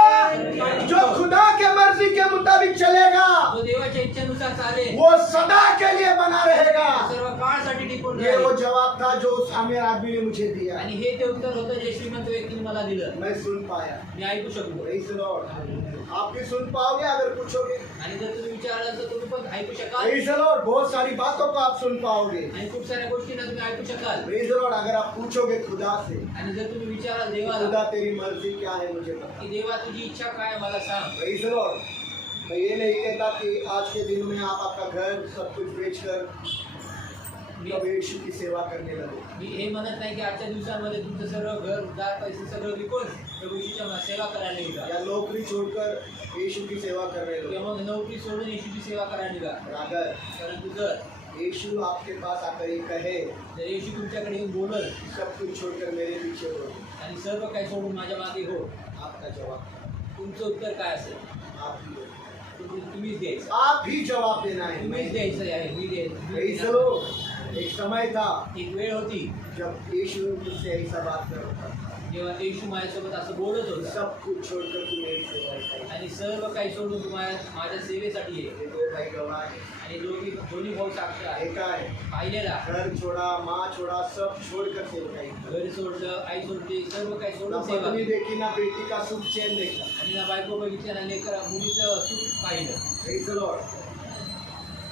जो खुदा के मर्जी के मुताबिक चलेगा जो देवाच्या इच्छेनुसार चालेल वो सदा के लिए बना रहेगा। सर्व काळासाठी टिकून ये वो राहील. जवाब था जो उस अमीर आदमी ने मुझे दिया। आणि हे ते उत्तर होतं जे श्रीमंत व्यक्तीने मला दिलं. मैं सुन पाया। मी ऐकू शकलो. Praise the Lord। आप भी सुन पाओगे अगर पूछोगे। आणि जर तुम्ही विचारलं तर तुम्ही पण ऐकू शकाल. Praise the Lord। बहुत सारी बातों को आप सुन पाओगे। आणि खूप साऱ्या गोष्टींना तुम्ही ऐकू शकाल. Praise the Lord। अगर आप पूछोगे खुदा से, आणि जर तुम्ही विचाराल देवाला खुदा तेरी मर्जी क्या है मुझे बता। की देवा तुझी इच्छा काय आहे मला सांग. Praise the Lord। मैं ये नहीं कहता कि आज के दिन में आप आपका घर सब कुछ बेचकर प्रभु यीशु की सेवा करने लगो। मी हे म्हणत नाही की आजच्या दिवसामध्ये तुमचं सर्व घर दार पैसे सगळं विकून प्रभू येशूच्या सेवा करायला निघा. या नौकरी छोड़कर यीशु की सेवा करने लगो। किंवा मग नोकरी सोडून येशूची सेवा करायला निघा. अगर परंतु जर यीशु आपके पास आकर ये कहे जर येशू तुमच्याकडे येऊन बोलल सब कुछ छोड़कर मेरे पीछे हो, आणि सर्व काही सोडून माझ्या मागे हो, आपका जवाब तुमचं उत्तर काय असेल? आप ही दो। तुम्हीच द्यायचं. आप ही जवाब देना है। तुम्हीच द्यायचं आहे. मी Praise the द्यायचं. Lord। एक समय था एक वेळ होती जब यीशु मुझसे ऐसा बात कर रहा था, जेव्हा येशू माझ्यासोबत असं बोलत होता सब कुछ छोड़कर तू मेरी सेवा कर। आणि सर्व काही सोडून तुम्हाला माझ्या सेवेसाठी आहे. ये दो भाई गवाह है। आणि दोन्ही भाऊ साक्ष आहे. एका है पाहिलेला घर छोड़ा, माँ छोड़ा, सब छोड़कर सेवकाई की। घर सोडलं, आई सोडली, सर्व काही ना सोडून सेवा पत्नी केली. देखी ना बेटी का सुख चैन देखा। आणि ना बायको बघितलं ना लेकर मुलीचं सुख पाहिलं. Praise the Lord।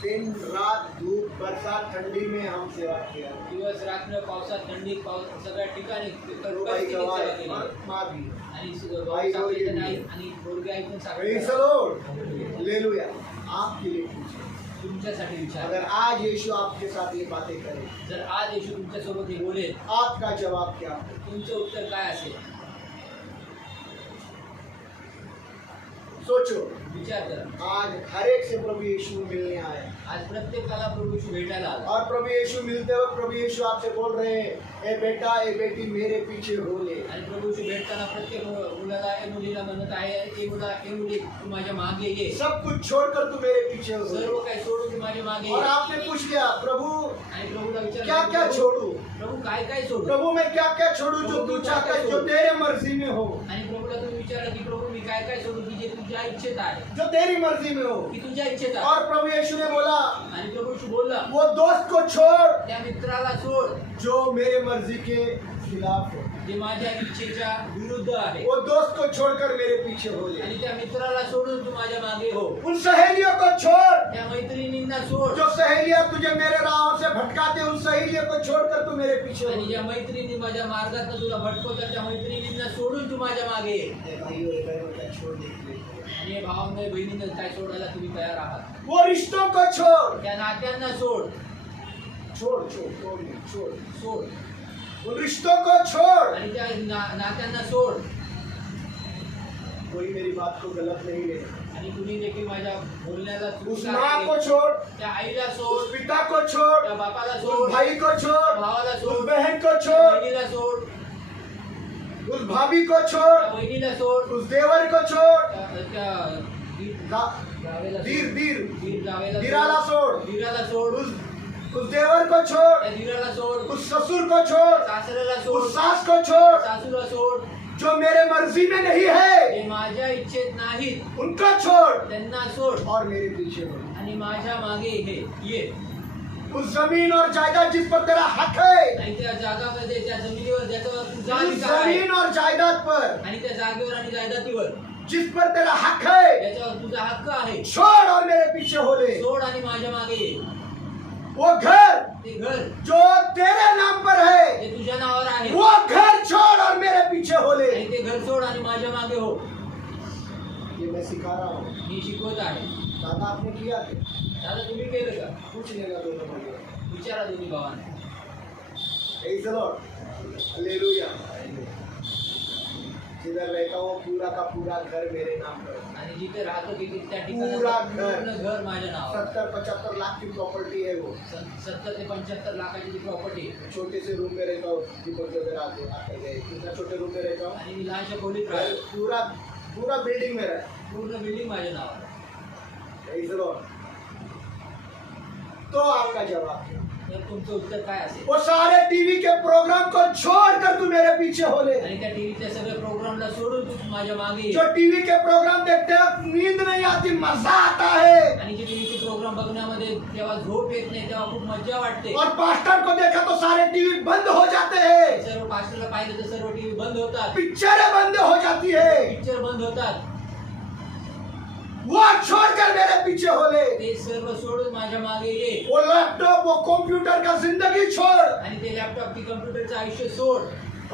दिन रात धूप बरसात ठंडी में हम सेवा किया। दिवस रात्र पावसात थंडीत पाऊस सगळ्या ठिकाणी दो भाई परिस्थितीत गवाह सेवा है, केली. माँ भी। आणि भाई भाऊ बोलिए साखरेचे भी। नाही आणि मुलगी आई पण Praise the साखरेचा. Lord। हालेलुया। आपके लिए पूछे, तुमच्यासाठी विचार. अगर आज यीशु आपके साथ ये बातें करे, जर आज येशू तुमच्यासोबत हे बोलेल आपका जवाब क्या है? तुमचं उत्तर काय असेल? सोचो। विचार करा. आज हर एक से प्रभु यीशु मिलने आए आज प्रत्येकाला प्रभू येशू भेटायला आला. और प्रभु यीशु मिलते वक्त प्रभु यीशु आपसे बोल रहे हैं, ए बेटा ए बेटी मेरे पीछे हो ले। आणि प्रभू येशू भेटताना प्रत्येक मुलाला ए मुलीला म्हणत आहे, ए मुला ए मुली तू माझ्या मागे ये. सब कुछ छोड़कर तू मेरे पीछे हो सर्व ले। काही सोडून तू माझ्या मागे ये. और आपने पूछ लिया, प्रभु आणि प्रभूला विचार क्या क्या छोड़ू? प्रभू काय काय सोडू? प्रभु मैं क्या क्या छोड़ू जो तू चाहता है, जो तेरे मर्जी में हो, आणि प्रभूला तुम्ही विचारलं की प्रभू मी काय काय सोडू की जे तुझ्या इच्छेत आहे, जो तेरी मर्जी में हो। की तुझ्या इच्छेत आहे. और प्रभु यीशु ने बोला, आणि प्रभू येशू बोलला, वो दोस्त को छोड़ त्या मित्राला सोड जो मेरे मर्जी के खिलाफ है। जे माझ्या इच्छेच्या विरुद्ध आहे. वो दोस्त को छोड़कर मेरे पीछे हो ले। आणि त्या मित्राला सोडून तू माझ्या मागे हो. उन सहेलियों को छोड़ त्या मैत्रिणींना सोड जो सहेलियां तुझे मेरे राहों से भटकाते, उन सहेलियों को छोड़कर तू मेरे पीछे हो आणि ले। ज्या मैत्रिणी माझ्या मार्गात तुला भटकवतात त्या मैत्रिणींना सोडून तू माझ्या मागे ये. ए भाइयों ए बहनों, क्या छोड़ दे। आणि भावांना बहिणींना काय सोडायला तुम्ही तयार आहात? वो रिश्तों को छोड़ त्या नात्यांना सोड. छोड़ छोड़ छोड़ छोड़ सोड उन रिश्तों को छोड़। आणि त्या नात्यांना सोड. कोई मेरी बात को गलत नहीं ले। आणि तुम्ही देखील माझ्या बोलण्याला उस चूक माँ को आहे. छोड़, त्या आईला उस सोड, पिता को छोड़, त्या बापाला उस सोड, भाई को छोड़, भावाला उस सोड, बहन को त्या छोड़, बहिणीला सोड, उस भाभी को त्या छोड़, बहिणीला सोड, उस देवर को छोड़, त्या जावेला दीर सोड. दीर दीर जावेला दीराला छोड़, दीराला सोड, उस देवर को छोड़, त्या दीराला सोड, उस ससुर को छोड़, सासऱ्याला उस सोड, सास को छोड़, सासूला सोड. जो मेरे मर्जी में नहीं है ते माझ्या इच्छेत नाहीत उनको छोड़ त्यांना सोड और मेरे पीछे हो। आणि माझ्या मागे हे ये. उस जमीन और जायदाद जिस पर तेरा हक है, आणि त्या जागामध्ये त्या जमिनीवर ज्याच्यावर तुझा उस अधिकार आहे जमीन और जायदाद पर आणि त्या जागेवर आणि जायदातीवर जिस पर तेरा हक है, ज्याच्यावर तुझा हक्क आहे छोड़ और मेरे पीछे हो ले। सोड आणि माझ्या मागे ये. वो घर ते घर जो तेरे नाम पर है, ते तुझ्या नावावर आहे वो घर छोड़ और मेरे पीछे हो ले। आणि ते घर सोड आणि माझ्या मागे हो. ये मैं सिखा रहा हूँ। मी शिकवत आहे. दादा आपने किया क्या? दादा तुम्ही केलं का? कुछ नहीं लगा दोनों भाइयों। विचारा दोन्ही भावांना. Praise the Lord. Hallelujah. जिधर रहता हूँ पूरा का पूरा घर मेरे नाम पर है। आणि जिथे राहतो तिथे त्या पूरा ठिकाणी घर. पूर्ण घर माझ्या नावावर. 70-75 लाख की प्रॉपर्टी है वो। 70 ते 75 लाखाची ती प्रॉपर्टी. छोटे से रूम में रहता हूँ, दीपक वगैरह आते गए। कितना छोटे रूम में रहता हूँ, आणि मी लहानशा खोलीत घर राहतो. पूरा पूरा बिल्डिंग में रहा। पूर्ण बिल्डिंग माझ्या नावावर. Praise the Lord. तो आपका जवाब क्या? तर तुमचं उत्तर काय असेल? वो सारे टीवी के प्रोग्राम को छोड़कर तू मेरे पीछे हो ले। आणि त्या टीव्हीच्या सगळ्या प्रोग्रामला सोडून तू माझ्या मागे ये. जो टीवी के प्रोग्राम देखते हैं नींद नहीं आती, मजा आता है। आणि जे टीव्हीचे प्रोग्राम बघण्यामध्ये तेव्हा झोप येत नाही, तेव्हा खूप मजा वाटते. और पास्टर को देखा तो सारे टीवी बंद हो जाते हैं, सर्व पास्टरला पाहिलं तर सर्व टीव्ही बंद होतात, पिक्चरें बंद हो जाती है। पिक्चर बंद होतात. वो छोड़कर मेरे पीछे हो ले। ते सर्व सोडून माझ्या मागे ये. वो लैपटॉप, वो कंप्यूटर का जिंदगी छोड़ आणि ते लॅपटॉप की कम्प्युटरचं आयुष्य सोड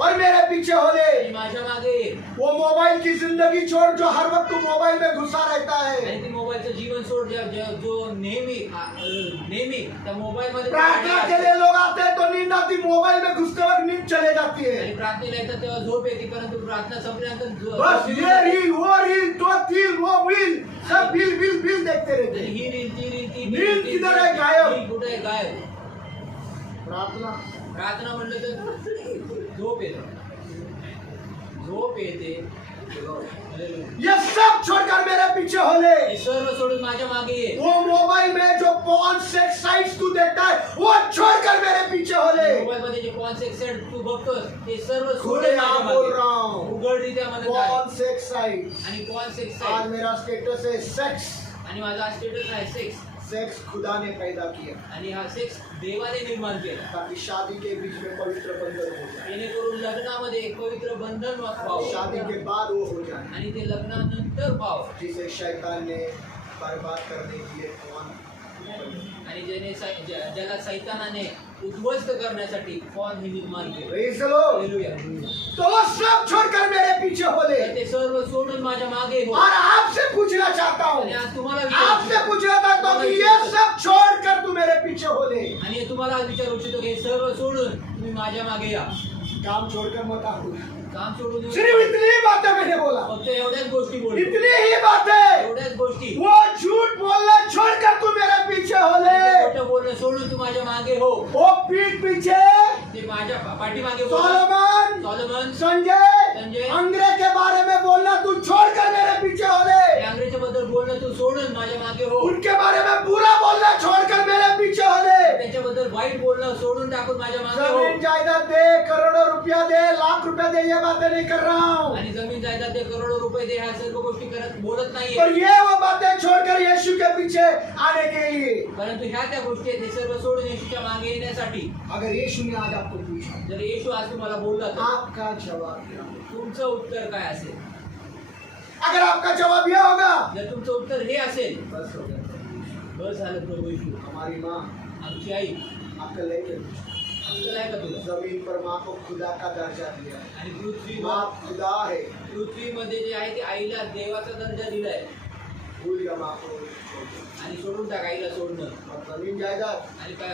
और मेरे पीछे हो ले। आणि माझ्या मागे ये. वो मोबाइल की जिंदगी छोड़ जो हर वक्त तू मोबाइल में घुसा रहता है। आणि ते मोबाईलचं जीवन सोड जो नेहमी त्या मोबाईल मध्ये प्रार्थना के लिए लोग आते हैं तो नींद आती, मोबाइल में घुसते वक्त नींद चले जाती है। आणि प्रार्थनेला येतात तेव्हा झोप येते, परंतु प्रार्थना संपल्यानंतर बस ये रील वो रील तो रील वो रील सब बिल देखते रहते आणि हैं। ही रील ती रील ती नींद किधर आहे? गायब. रील कुठे आहे? गायब. प्रार्थना प्रार्थना म्हणलं तर झोप येते. ये सब छोड़कर मेरे पीछे हो ले। हे सर्व सोडून माझ्या मागे ये. वो मोबाइल में जो पॉर्न सेक्स साइट्स तू देखता है वो छोड़कर मेरे पीछे हो ले। मोबाईल मध्ये जे पॉन सेक्स तू बघतोस ते सर्व खुले सोडून आम माझ्या बोल मागे. रहा हूँ, उघडरीत्या म्हणत आहे. Porn sex sites. आणि पॉन सेक्स आज मेरा स्टेटस है सेक्स। आणि माझा स्टेटस आहे सेक्स. सेक्स खुदा ने पैदा किया आणि हा सेक्स देवाने निर्माण केला, ताकि शादी के बीच में पवित्र बंधन हो जाए, जेणेकरून लग्नामध्ये एक पवित्र बंधन व्हावं शादी के बाद वो हो जाए, आणि ते लग्नानंतर व्हावं. जिसे शैतान ने बर्बाद करने के लिए कौन आणि ज्याला सैतानाने उद्ध्वस्त करण्यासाठी फॉन हे निर्माण केलं. Praise the Lord. हालेलुया. तो वो सब छोड़कर मेरे पीछे हो ले। तर ते सर्व सोडून माझ्या मागे हो. और आपसे पूछना चाहता हूँ, आणि आज तुम्हाला आपसे विचारू पूछना चाहता हूँ कि ये सब छोड़कर तू मेरे पीछे हो ले। आणि तुम्हाला विचारू इच्छितो की हे सर्व सोडून तुम्ही माझ्या मागे या. काम छोड़कर मत आओ। काम सोडून येऊ सिर्फ नका. इतनी ही बातें मैंने बोला, फक्त एवढ्याच गोष्टी बोल, इतनी ही बातें। एवढ्याच गोष्टी. वो झूठ बोलना छोड़कर तू मेरे पीछे हो आणि ले। ते खोटं बोलणं सोडून तू माझ्या मागे हो. वो पीठ पीछे ते माझ्या पाठीमागे बोल. सोलोमन, सॉलोमन, संजय, अंग्रेज के बारे में बोलना तू छोड़कर मेरे पीछे हो ले। ते अंग्रेजच्या बद्दल बोलणं तू सोडून माझ्या मागे हो. उनके बारे में बुरा बोलना छोड़कर मेरे पीछे हो ले। त्यांच्याबद्दल वाईट बोलणं सोडून टाकून माझ्या मागे हो. जमीन जायदाद दे, करोड़ों रुपया दे, लाख रुपया दे, ये बातें नहीं कर रहा हूँ। आणि जमीन जायदाद दे, करोडो रुपये दे, ह्या सर्व गोष्टी बोलत नाहीये. पर ये वो बातें छोड़कर यीशु के पीछे आने के लिए। परंतु ह्या त्या गोष्टी आहेत, हे सर्व सोडून येशूच्या मागे येण्यासाठी. अगर यीशु ने आज आपको पूछा, जर येशू आज तुम्हाला बोलला तर आपका जवाब क्या होगा? तुमचं उत्तर काय असेल? अगर आपका जवाब यह होगा, जर तुमचं उत्तर हे असेल, बस हो गया, बस झालं प्रभू येशू, हमारी माँ आमची आई, अक्कल है क्या? अक्कल आहे का तुला? जमीन पर माँ को खुदा का दर्जा दिया, आणि पृथ्वी माँ खुदा है, पृथ्वीमध्ये जे आहे ते आईला देवाचा दर्जा दिलाय भूल गया माँ को, आणि सोडून टाक आईला सोडणं. और जमीन जायदाद आणि काय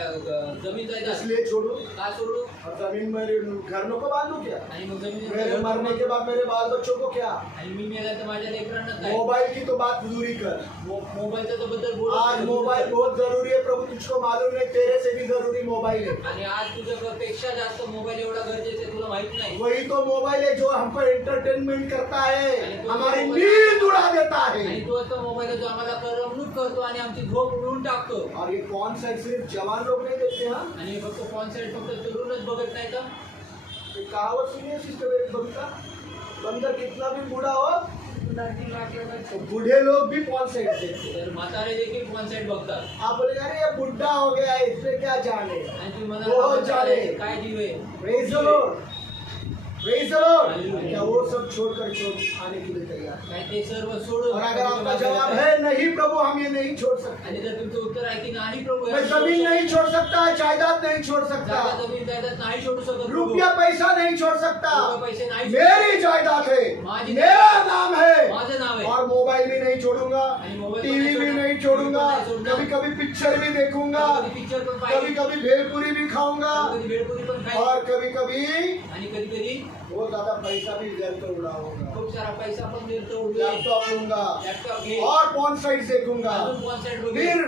जमीन जायदाद इसलिए छोड़ू, का सोडू? और जमीन मेरे घर में को बांधू क्या? आणि मग मेरे जमीन मरने के बाद मेरे बाल बच्चों को क्या? आणि मी मेला तर माझ्या लेकरांना काय? मोबाइल की तो बात दूरी कर, मोबाईलच्या तर बद्दल बोल. आज मोबाइल बहुत जरूरी है प्रभु, तुझको मालूम है, तेरे से भी जरूरी मोबाइल है. आणि आज तुझ्यापेक्षा जास्त मोबाईल एवढा गरजेचा आहे तुला माहित नाही. वही तो मोबाइल है जो हमको एंटरटेनमेंट करता है, हमारी नींद उड़ा देता आणि है. तो तो मोबाईल जो आम्हाला करमणूक करतो आणि आमची झोप उडवून टाकतो. और ये कौन सा सिर्फ जवान लोग नहीं देखते हैं. आणि फक्त फोन साईड फक्त तरुणच बघत नाही तर एक कहावत सुनिए सिस्टर, एक बंदा बंदर कितना भी बूढ़ा हो तो बूढ़े लोग भी कौन साइड देखते हैं. तर म्हातारे देखील फोन साईड बघतात. आप बोले अरे ये बुढ़ा हो गया है, इसमें क्या जाने. आणि तुम्ही बहुत म्हणाल जाने. काय जीव आहे. Praise the Lord. Praise the Lord. क्या वो सब छोड़कर आने के लिए तैयार है? काय ते सर्व सोडून. और अगर आपका जवाब है नहीं प्रभु, हम ये नहीं छोड़ सकते, आणि जर तुमचं उत्तर आहे की नाही प्रभू, मैं जमीन नहीं छोड़ सकता, जायदाद नहीं छोड़ सकता, जागा जमीन जायदाद नाही सोडू शकत प्रभू. रुपया पैसा नहीं छोड़ सकता, रुपये पैसे नाही मेरी जायदाद है, माझी मेरा नाम है, माझं नाव आहे. और मोबाइल भी नहीं छोड़ूंगा, आणि मोबाईल पण टीवी भी सोडणार. नहीं छोड़ूंगा, टीव्ही पण नाही सोडणार. कभी कभी पिक्चर भी देखूंगा, कधी पिक्चर पण कभी पाहिजे, कभी भेलपुरी भी खाऊंगा, कधी भेळपुरी पण खायची, और कभी कभी आणि कधी कधी बहुत ज्यादा पैसा भी व्यर्थ उड़ाऊंगा, खूप सारा पैसा पण मिळतो उडवे. लैपटॉप लूंगा लॅपटॉप घे, और पॉन साइड देखूंगा, अजून फोन साईड बघ, फिर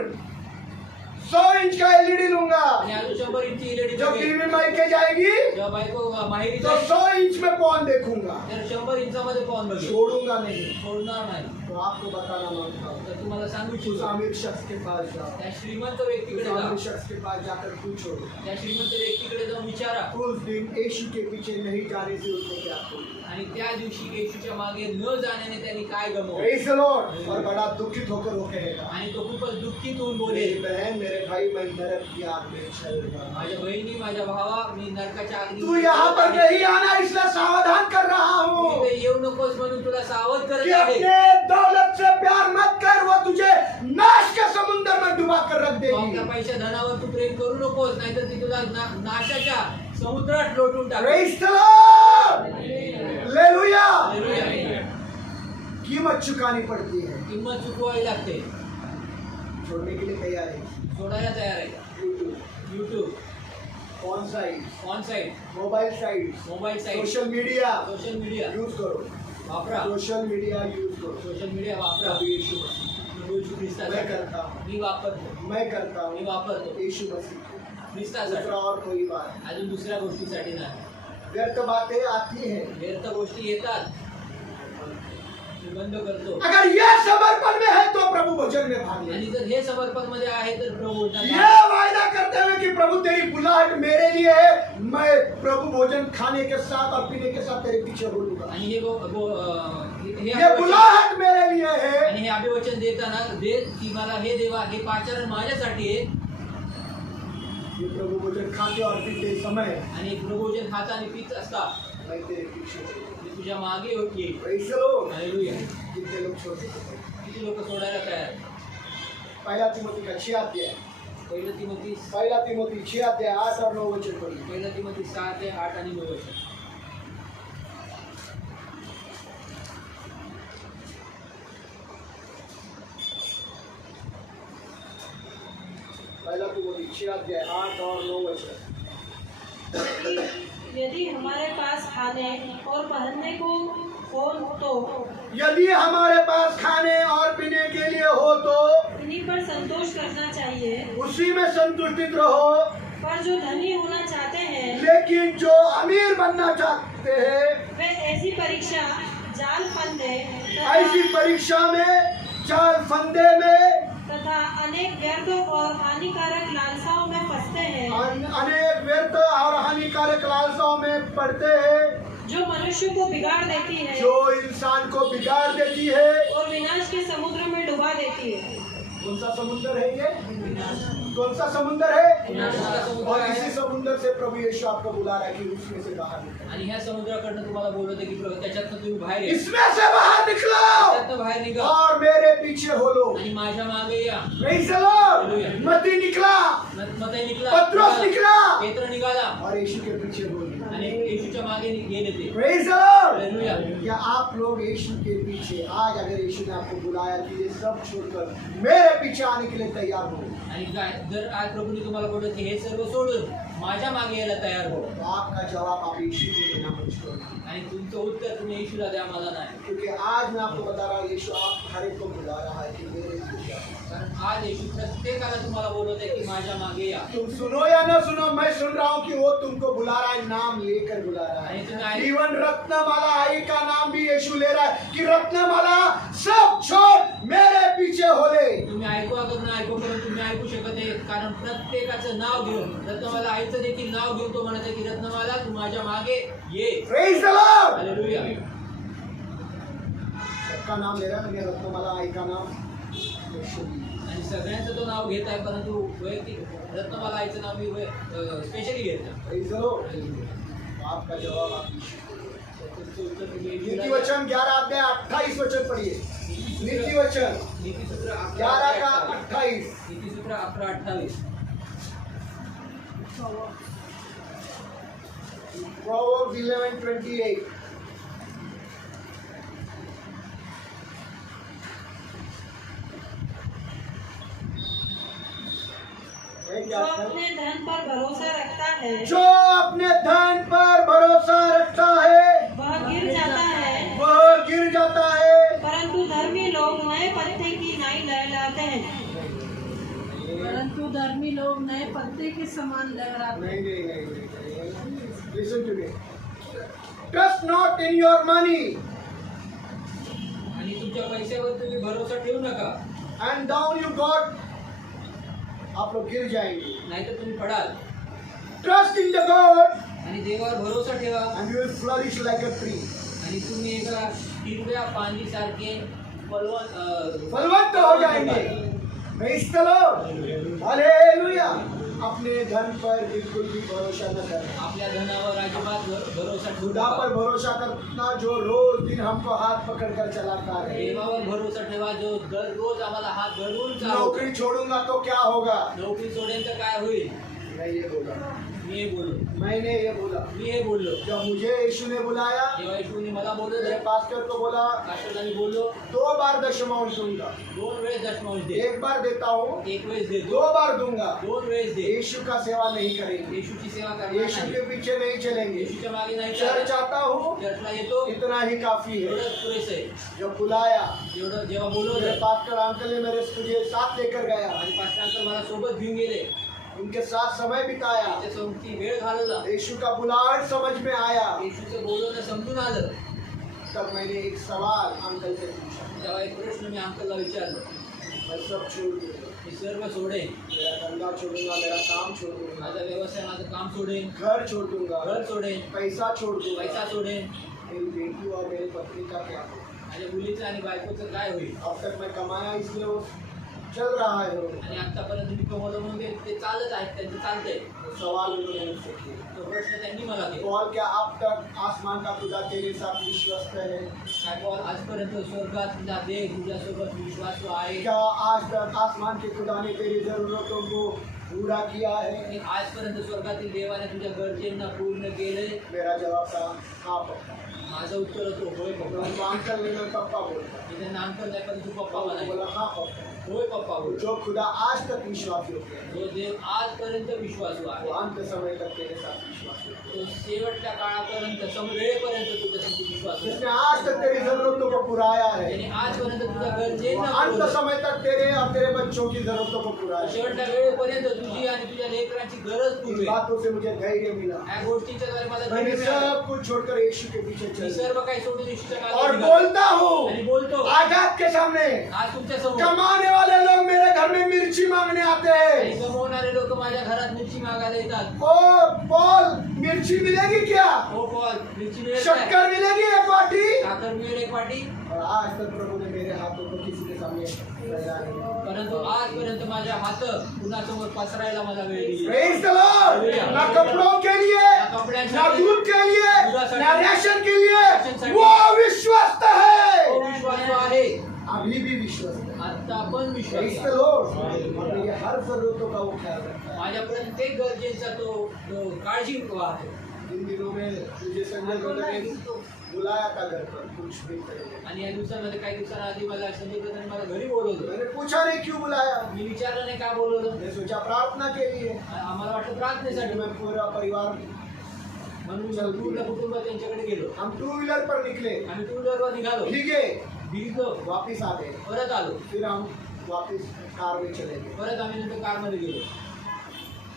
100 इंच का एलईडी लूंगा. आणि अजून 100 इंची एलईडी जब टीवी मायके जाएगी जेव्हा बायको माहेरी तो जाईल 100 इंच में पॉन देखूंगा, तर 100 इंचामध्ये फोन बघेल, छोड़ूंगा नहीं. सोडणार नाही. तो आपको बताना मांगता हूँ, तर तुम्हाला सांगू उस इच्छितो, अमीर शख्स के पास जाओ, त्या श्रीमंत उस व्यक्तीकडे जा, अमीर शख्स के पास जाकर पूछो, त्या श्रीमंत व्यक्तीकडे जाऊन विचारा. उस दिन यीशु के पीछे नहीं जाने से उसने क्या किया. आणि त्या दिवशी येशूच्या मागे न जाण्याने त्यांनी काय गमवलं. Praise the Lord. और बड़ा दुखित होकर वो कहेगा, आणि तो खूपच दुःखित होऊन बोले, मेरी बहन मेरे भाई, मैं नरक की आग में चल रहा हूं. माझ्या बहिणी माझ्या भावा, मी नरकाच्या तू यहाँ पर अग्नी नहीं आना, इसलिए सावधान कर रहा हूँ येऊ नकोस म्हणून तुला सावध कि करत आहे. अपने दौलत से प्यार मत कर, वो तुझे नाश के समुद्र में डुबा कर रख तू आपल्या देगी. पैशा धनावर तू प्रेम करू नकोस, नाहीतर ती तुला नाशाच्या समुद्रात लोटून टाकेल. Praise the Lord. Hallelujah. Hallelujah. कीमत चुकानी पड़ती है, किंमत चुकवावी लागते. छोड़ने के लिए तैयार है. सोडायला तयार आहे. YouTube, YouTube, phone side, on side, mobile side, mobile side, social media social media use करो, वापरा. सोशल मीडिया यूज करो. सोशल मीडिया वापरा. प्रभु यीशु मसीह, प्रभू येशू मैं ख्रिस्तासाठी करता हूँ, मी वापरतो, मैं करता मी हूँ वापरतो यीशु मसीह. ख्रिस्तासाठी. दूसरा और कोई बात, अजून दुसऱ्या गोष्टीसाठी नाही. व्यर्थ बातें आती हैं. व्यर्थ गोष्टी येतात, मी बंद करतो. अगर ये समर्पण में है तो प्रभु भोजन में भाग ले. आणि जर हे समर्पण मध्ये आहे तर प्रभू ये वायदा करते हुए कि प्रभु तेरी बुलाहट मेरे लिए है, मैं प्रभु भोजन खाने के साथ और पीने के साथ तेरे पीछे बोलूंगा. आणि हे हे ये अभिवचन- बुलाहट मेरे लिए है. आणि हे अभिवचन देताना दे की मला हे देवा, हे पाचारण माझ्यासाठी आहे. ये प्रभु भोजन खाते और पीते समय आणि प्रभूजन खाता आणि पीत असता मैं तेरे पीछे हूँ. मी तुझ्या मागे येईल. Praise the Lord. हालेलुया. कितने लोग छोड़ सकते हैं. किती लोक सोडायला तयार आहेत. पहला तिमोथी का 6 अध्याय, पहिलं तिमोथी पहला तिमोथी 6 अध्याय 8 और 9 वचन पढ़िए. पहिलं तिमोथी 6 ते 8 आणि 9 वचन. पहला तिमोथी 6 अध्याय 8 और 9 वचन. यदि हमारे पास खाने और पहनने को हो तो यदि हमारे पास खाने और पीने के लिए हो तो इन्हीं पर संतोष करना चाहिए, उसी में संतुष्टित रहो. पर जो धनी होना चाहते हैं लेकिन जो अमीर बनना चाहते हैं, वे ऐसी परीक्षा जाल फंदे ऐसी परीक्षा में, चाल फंदे में, तथा अनेक व्यर्थ और हानिकारक लालसाओं में फंसते हैं, अनेक व्यर्थ और हानिकारक लालसाओं में पड़ते हैं, जो मनुष्य को बिगाड़ देती है जो इंसान को बिगाड़ देती है. और विनाश के समुद्र में डुबा देती है. कौन सा समुद्र है ये? कौन सा समुद्र है? विनाश का समुद्र और है. इसी समुद्र समुद्र से प्रभु यीशु आपको बुला रहा है कि उसमें से बाहर निकलो। आणि ह्या समुद्राकडनं तुम्हाला बोलवते की त्याच्यातनं तुम्ही बाहेर या, इसमें से बाहर निकलो त्याच्यातनं बाहेर निघा और मेरे पीछे हो लो। आणि माझ्या मागे या. Praise the Lord. मती निकला, मत्तई निघाला, पत्रोस निकला पेत्र निघाला और यीशु के पीछे हो गया। आणि येशूच्या मागे गेले ते. Praise the Lord. हालेलुया. क्या आप लोग यीशु के पीछे आज अगर यीशु ने आपको बुलाया कि ये सब छोड़कर मेरे पीछे आने के लिए तैयार हो, आणि काय जर आज प्रभूने तुम्हाला बोलत की हे सर्व सोडून माझ्या मागे यायला तयार हो, तो आपका जवाब आप यीशु को देना मुझको, आणि तुमचं उत्तर तुम्ही येशूला द्या, मला नाही. क्योंकि आज मैं आपको बता रहा हूँ यीशु आप हर एक को बुला रहा है कि मेरे पीछे आओ। कारण आज येशू प्रत्येकाला तुम्हाला बोलवत आहे की माझ्या मागे या. तुम सुनो या ना सुनो, मैं सुन रहा हूँ कि वो तुमको बुला रहा है, नाम लेकर बुला रहा आणि है। तुम्ही ऐक- इवन रत्नमाला आई का नाम भी यीशु ले रहा है कि रत्नमाला सब छोड़ मेरे पीछे हो ले। तुम्ही ऐकू अगर ना ऐकू, परंतु तुम्ही ऐकू शकत आहे, कारण प्रत्येकाचं नाव घेऊन रत्नमाला आईचं देखील नाव घेऊन तो म्हणत आहे की रत्नमाला तू माझ्या मागे ये. Praise the Lord. हालेलुया. सबका नाम ले रहा है, रत्नमाला आई का नाम यीशु। आणि सगळ्यांचं तो नाव घेत आहे, परंतु वैयक्तिक रत्नमाला आईचं नाव मी स्पेशली घेत आहे. Praise the Lord. आपका जवाब आप यीशु को दो। तुमचं उत्तर तुम्ही येशूला नीति द्या. वचन 11 अध्याय 28 वचन पढ़िए। नीति वचन नीतिसूत्र 11 का 11:28. 28। नीतिसूत्र 11:28. Proverbs 11:28। जो अपने धन पर भरोसा रखता है जो अपने धन पर भरोसा रखता है वह गिर जाता है, वह गिर जाता है, परंतु धर्मी लोग नए पत्ते की नाई लहराते हैं। परंतु धर्मी लोग नए पत्ते के समान लहराते हैं। नहीं। Listen to me. Trust not in your money आणि तुमच्या पैशावर तुम्ही भरोसा ठेवू नका, and down you got, आप लोग गिर जाएंगे। नाहीतर तुम्ही पडाल. Trust in the God आणि देवावर भरोसा ठेवा and you will flourish like a tree। आणि तुम्ही एका हिरव्या पांदीसारखे फलवंत हो जाएंगे। Praise the Lord। हालेलुया। अपने धन पर बिल्कुल भी भरोसा न करें। आपल्या धनावर अजिबात भरोसा ठेवू खुदा पर नका. भरोसा करना जो रोज दिन हमको हाथ पकड़ कर चलाता है। देवावर भरोसा ठेवा जो दररोज आम्हाला हात धरून चालवतो. नौकरी छोड़ूंगा तो क्या होगा? नोकरी सोडेल तर काय होईल? मैं ये बोला, मी हे बोललो, मैंने ये बोला। मी हे बोललो. जब मुझे यीशु ने बुलाया, जेव्हा येशूने मला बोललो, मेरे पास्टर को बोला पास्टरला मी बोललो 2 बार दशमांश दूंगा। 2 वेळेस दशमांश दे. 1 बार देता हूँ, 1 वेळेस दे. 2 बार दूंगा। 2 वेळेस दे. यीशु का सेवा नहीं करेंगे, येशूची सेवा करणार यीशु नाही. के पीछे नहीं चलेंगे। येशूच्या मागे नाही चर्च चालत. आता हूँ, चर्चला येतो, इतना ही काफी है। एवढंच पुरेसं आहे. जब बुलाया, जेवढं जेव्हा मेरे बोलवलं पास्टर अंकल ने मेरे मुझे साथ लेकर गया, आणि पास्टर मला सोबत घेऊन गेले, उनके साथ समय बिताया। त्याच्यासोबती वेळ घालवला. यीशु का बुलाहट समझ में आया। येशूचं बोलवणं समजून आलं. तब मैंने एक सवाल अंकल से पूछा, तेव्हा एक प्रश्न मी अंकलला विचारलं, मैं सब छोड़ दूंगा, मी सर्व सोडेन, मेरा धंधा छोड़ूंगा, मेरा काम छोड़ दूंगा, माझा व्यवसाय, माझं काम सोडेन, घर छोड़ दूंगा, घर सोडेन, पैसा छोड़ दूंगा, पैसा सोडेन, मेरी बेटी और मेरी पत्नी का क्या होगा? माझ्या मुलीचं आणि बायकोचं काय होईल? अब तक मैं कमाया इसलिए वो चल रहा है। वो आणि आतापर्यंत मी कमवलं म्हणून ते चालत आहेत, त्यांचं चालतंय. सवाल उन्होंने मुझसे किया, तो प्रश्न त्यांनी मला केला, पॉल क्या अब तक आसमान का खुदा तेरे साथ विश्वस्त है? काय पॉल आजपर्यंत स्वर्गात तुझा देव तुझ्यासोबत विश्वासू आहे? क्या आज तक आसमान के खुदा ने तेरी जरूरतों को पूरा किया है? आणि आजपर्यंत स्वर्गातील देवाने तुझ्या गरजेंना पूर्ण केले? मेरा जवाब था हाँ पप्पा। माझं उत्तर होतं होय पप्पा. उनको अंकल ने मेरे पप्पा बोला, मी त्यांना अंकल नाही, पण तू पप्पा वो म्हणाले. बोला हाँ पप्पा। होय पप्पा बोल. जो खुदा आज तक विश्वास योग्य है, जो देव आजपर्यंत विश्वासू वो आहे, अंत समय तक तेरे साथ विश्वास योग्य तो शेवटच्या काळापर्यंत वेळेपर्यंत तुझ्यासाठी है। विश्वासू आहे. जिसने आज तक तेरी जरूरतों को पुराया है, त्याने आजपर्यंत तुझ्या वो गरजेंना अंत पुरवलं. समय तक तेरे और तेरे बच्चों की जरूरतों को पुराया है। शेवटच्या वेळेपर्यंत तुझी आणि तुझ्या लेकरांची गरज इन पुरवेल. बातों से मुझे धैर्य मिला। या गोष्टीच्या द्वारे मला मैंने धैर्य मिळालं. सब कुछ छोड़कर यीशु के पीछे मी चल सर्व काही सोडून येशूच्या और मागे निघालो. बोलता हूँ आणि बोलतो आजाद के सामने, आज तुमच्या समोर कमाने वाले लोग मेरे घर में मिर्ची मांगने आते आणि हैं। कमवणारे लोक माझ्या घरात मिरची मागायला येतात. ओ पॉल, मिर्ची मिलेगी क्या? हो पॉल, मिरची मिळेल काय? शक्कर मिलेगी एक वाटी? साखर मिळेल एक वाटी. और आज तक प्रभु ने मेरे हाथों को किसी के सामने फैलाया नहीं। परंतु आजपर्यंत माझ्या हात कुणासमोर पसरायला मला वेळ दिली. Praise the Lord. ना कपड़ों के लिए, ना दूध के लिए, ना राशन के लिए, वो विश्वस्त है। तो विश्वास आहे, अभी भी विश्वस्त है। आता पण विश्वास Praise आहे. the Lord. और मेरी हर जरूरतों का वो ख्याल रखता है। माझ्या प्रत्येक गरजेचा तो काळजी वाहतो. इन दिनों में मुझे संजय ब्रदर ने बुलाया था घर पर कुछ दिन पहले। आणि या दिवसामध्ये काही दिवसांआधी मला संजय ब्रदरने मला घरी बोलवलं. मैंने पूछा नहीं क्यों बुलाया, मी विचारलं नाही का बोलवलं. मैं सोचा प्रार्थना के लिए। आम्हाला वाटलं प्रार्थनेसाठी, मैं पूरा परिवार म्हणून पूर्ण कुटुंब त्यांच्याकडे गेलो. हम 2 व्हीलर पर निकले, आम्ही टू व्हीलरवर निघालो, भीगे, भिजलो, वापिस आ गए। परत आलो, फिर हम वापिस कार में चले गए। परत आम्ही नंतर कारमध्ये गेलो.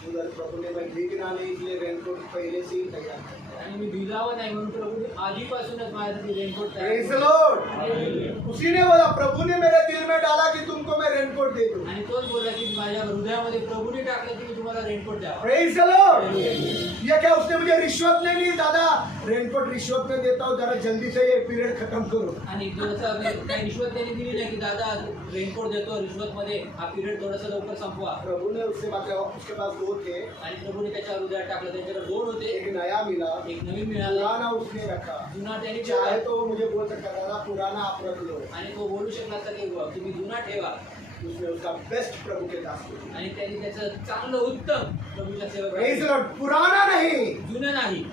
उधर प्रभु ने मैं भीगना नहीं इसलिए रेनकोट पहले से ही तैयार कर दिया। आणि मी भिजावं नाही म्हणून प्रभूने आधीपासूनच माझ्यासाठी रेनकोट Praise the तयार Lord. केलं. उसी ने बोला, प्रभु ने मेरे दिल में डाला कि तुमको मैं रेनकोट दे दूं। आणि तोच बोलला की माझ्या हृदयामध्ये प्रभूने टाकलं की मी तुम्हाला रेनकोट द्यावा. Praise the Lord. ये क्या उसने मुझे रिश्वत नहीं दी, दादा रेनकोट रिश्वत में देता हूँ, जरा जल्दी से ये पीरियड खत्म करो। आणि जसं काही रिश्वत त्यांनी दिली नाही की दादा रेनकोट देतो रिश्वत मध्ये, हा पिरियड थोडासा लवकर संपवा. प्रभु ने उससे बात, उसके पास 2 थे, आणि प्रभूने त्याच्या हृदयात टाकलं. त्यांच्याकडे 2 होते, एक नया मिला, एक नवीन मिळाला, पुराना उसने रखा। जुना त्यांनी चाहे ठेवला. तो वो मुझे बोल सकता दादा पुराना आप रख लो। आणि तो बोलू शकला असता की तुम्ही जुना ठेवा. उसने उसका बेस्ट प्रभु के दास को दिया। आणि त्यांनी त्याचं चांगलं उत्तम प्रभूच्या सेवा Praise केली. the Lord. पुराना नहीं, जुनं नाही,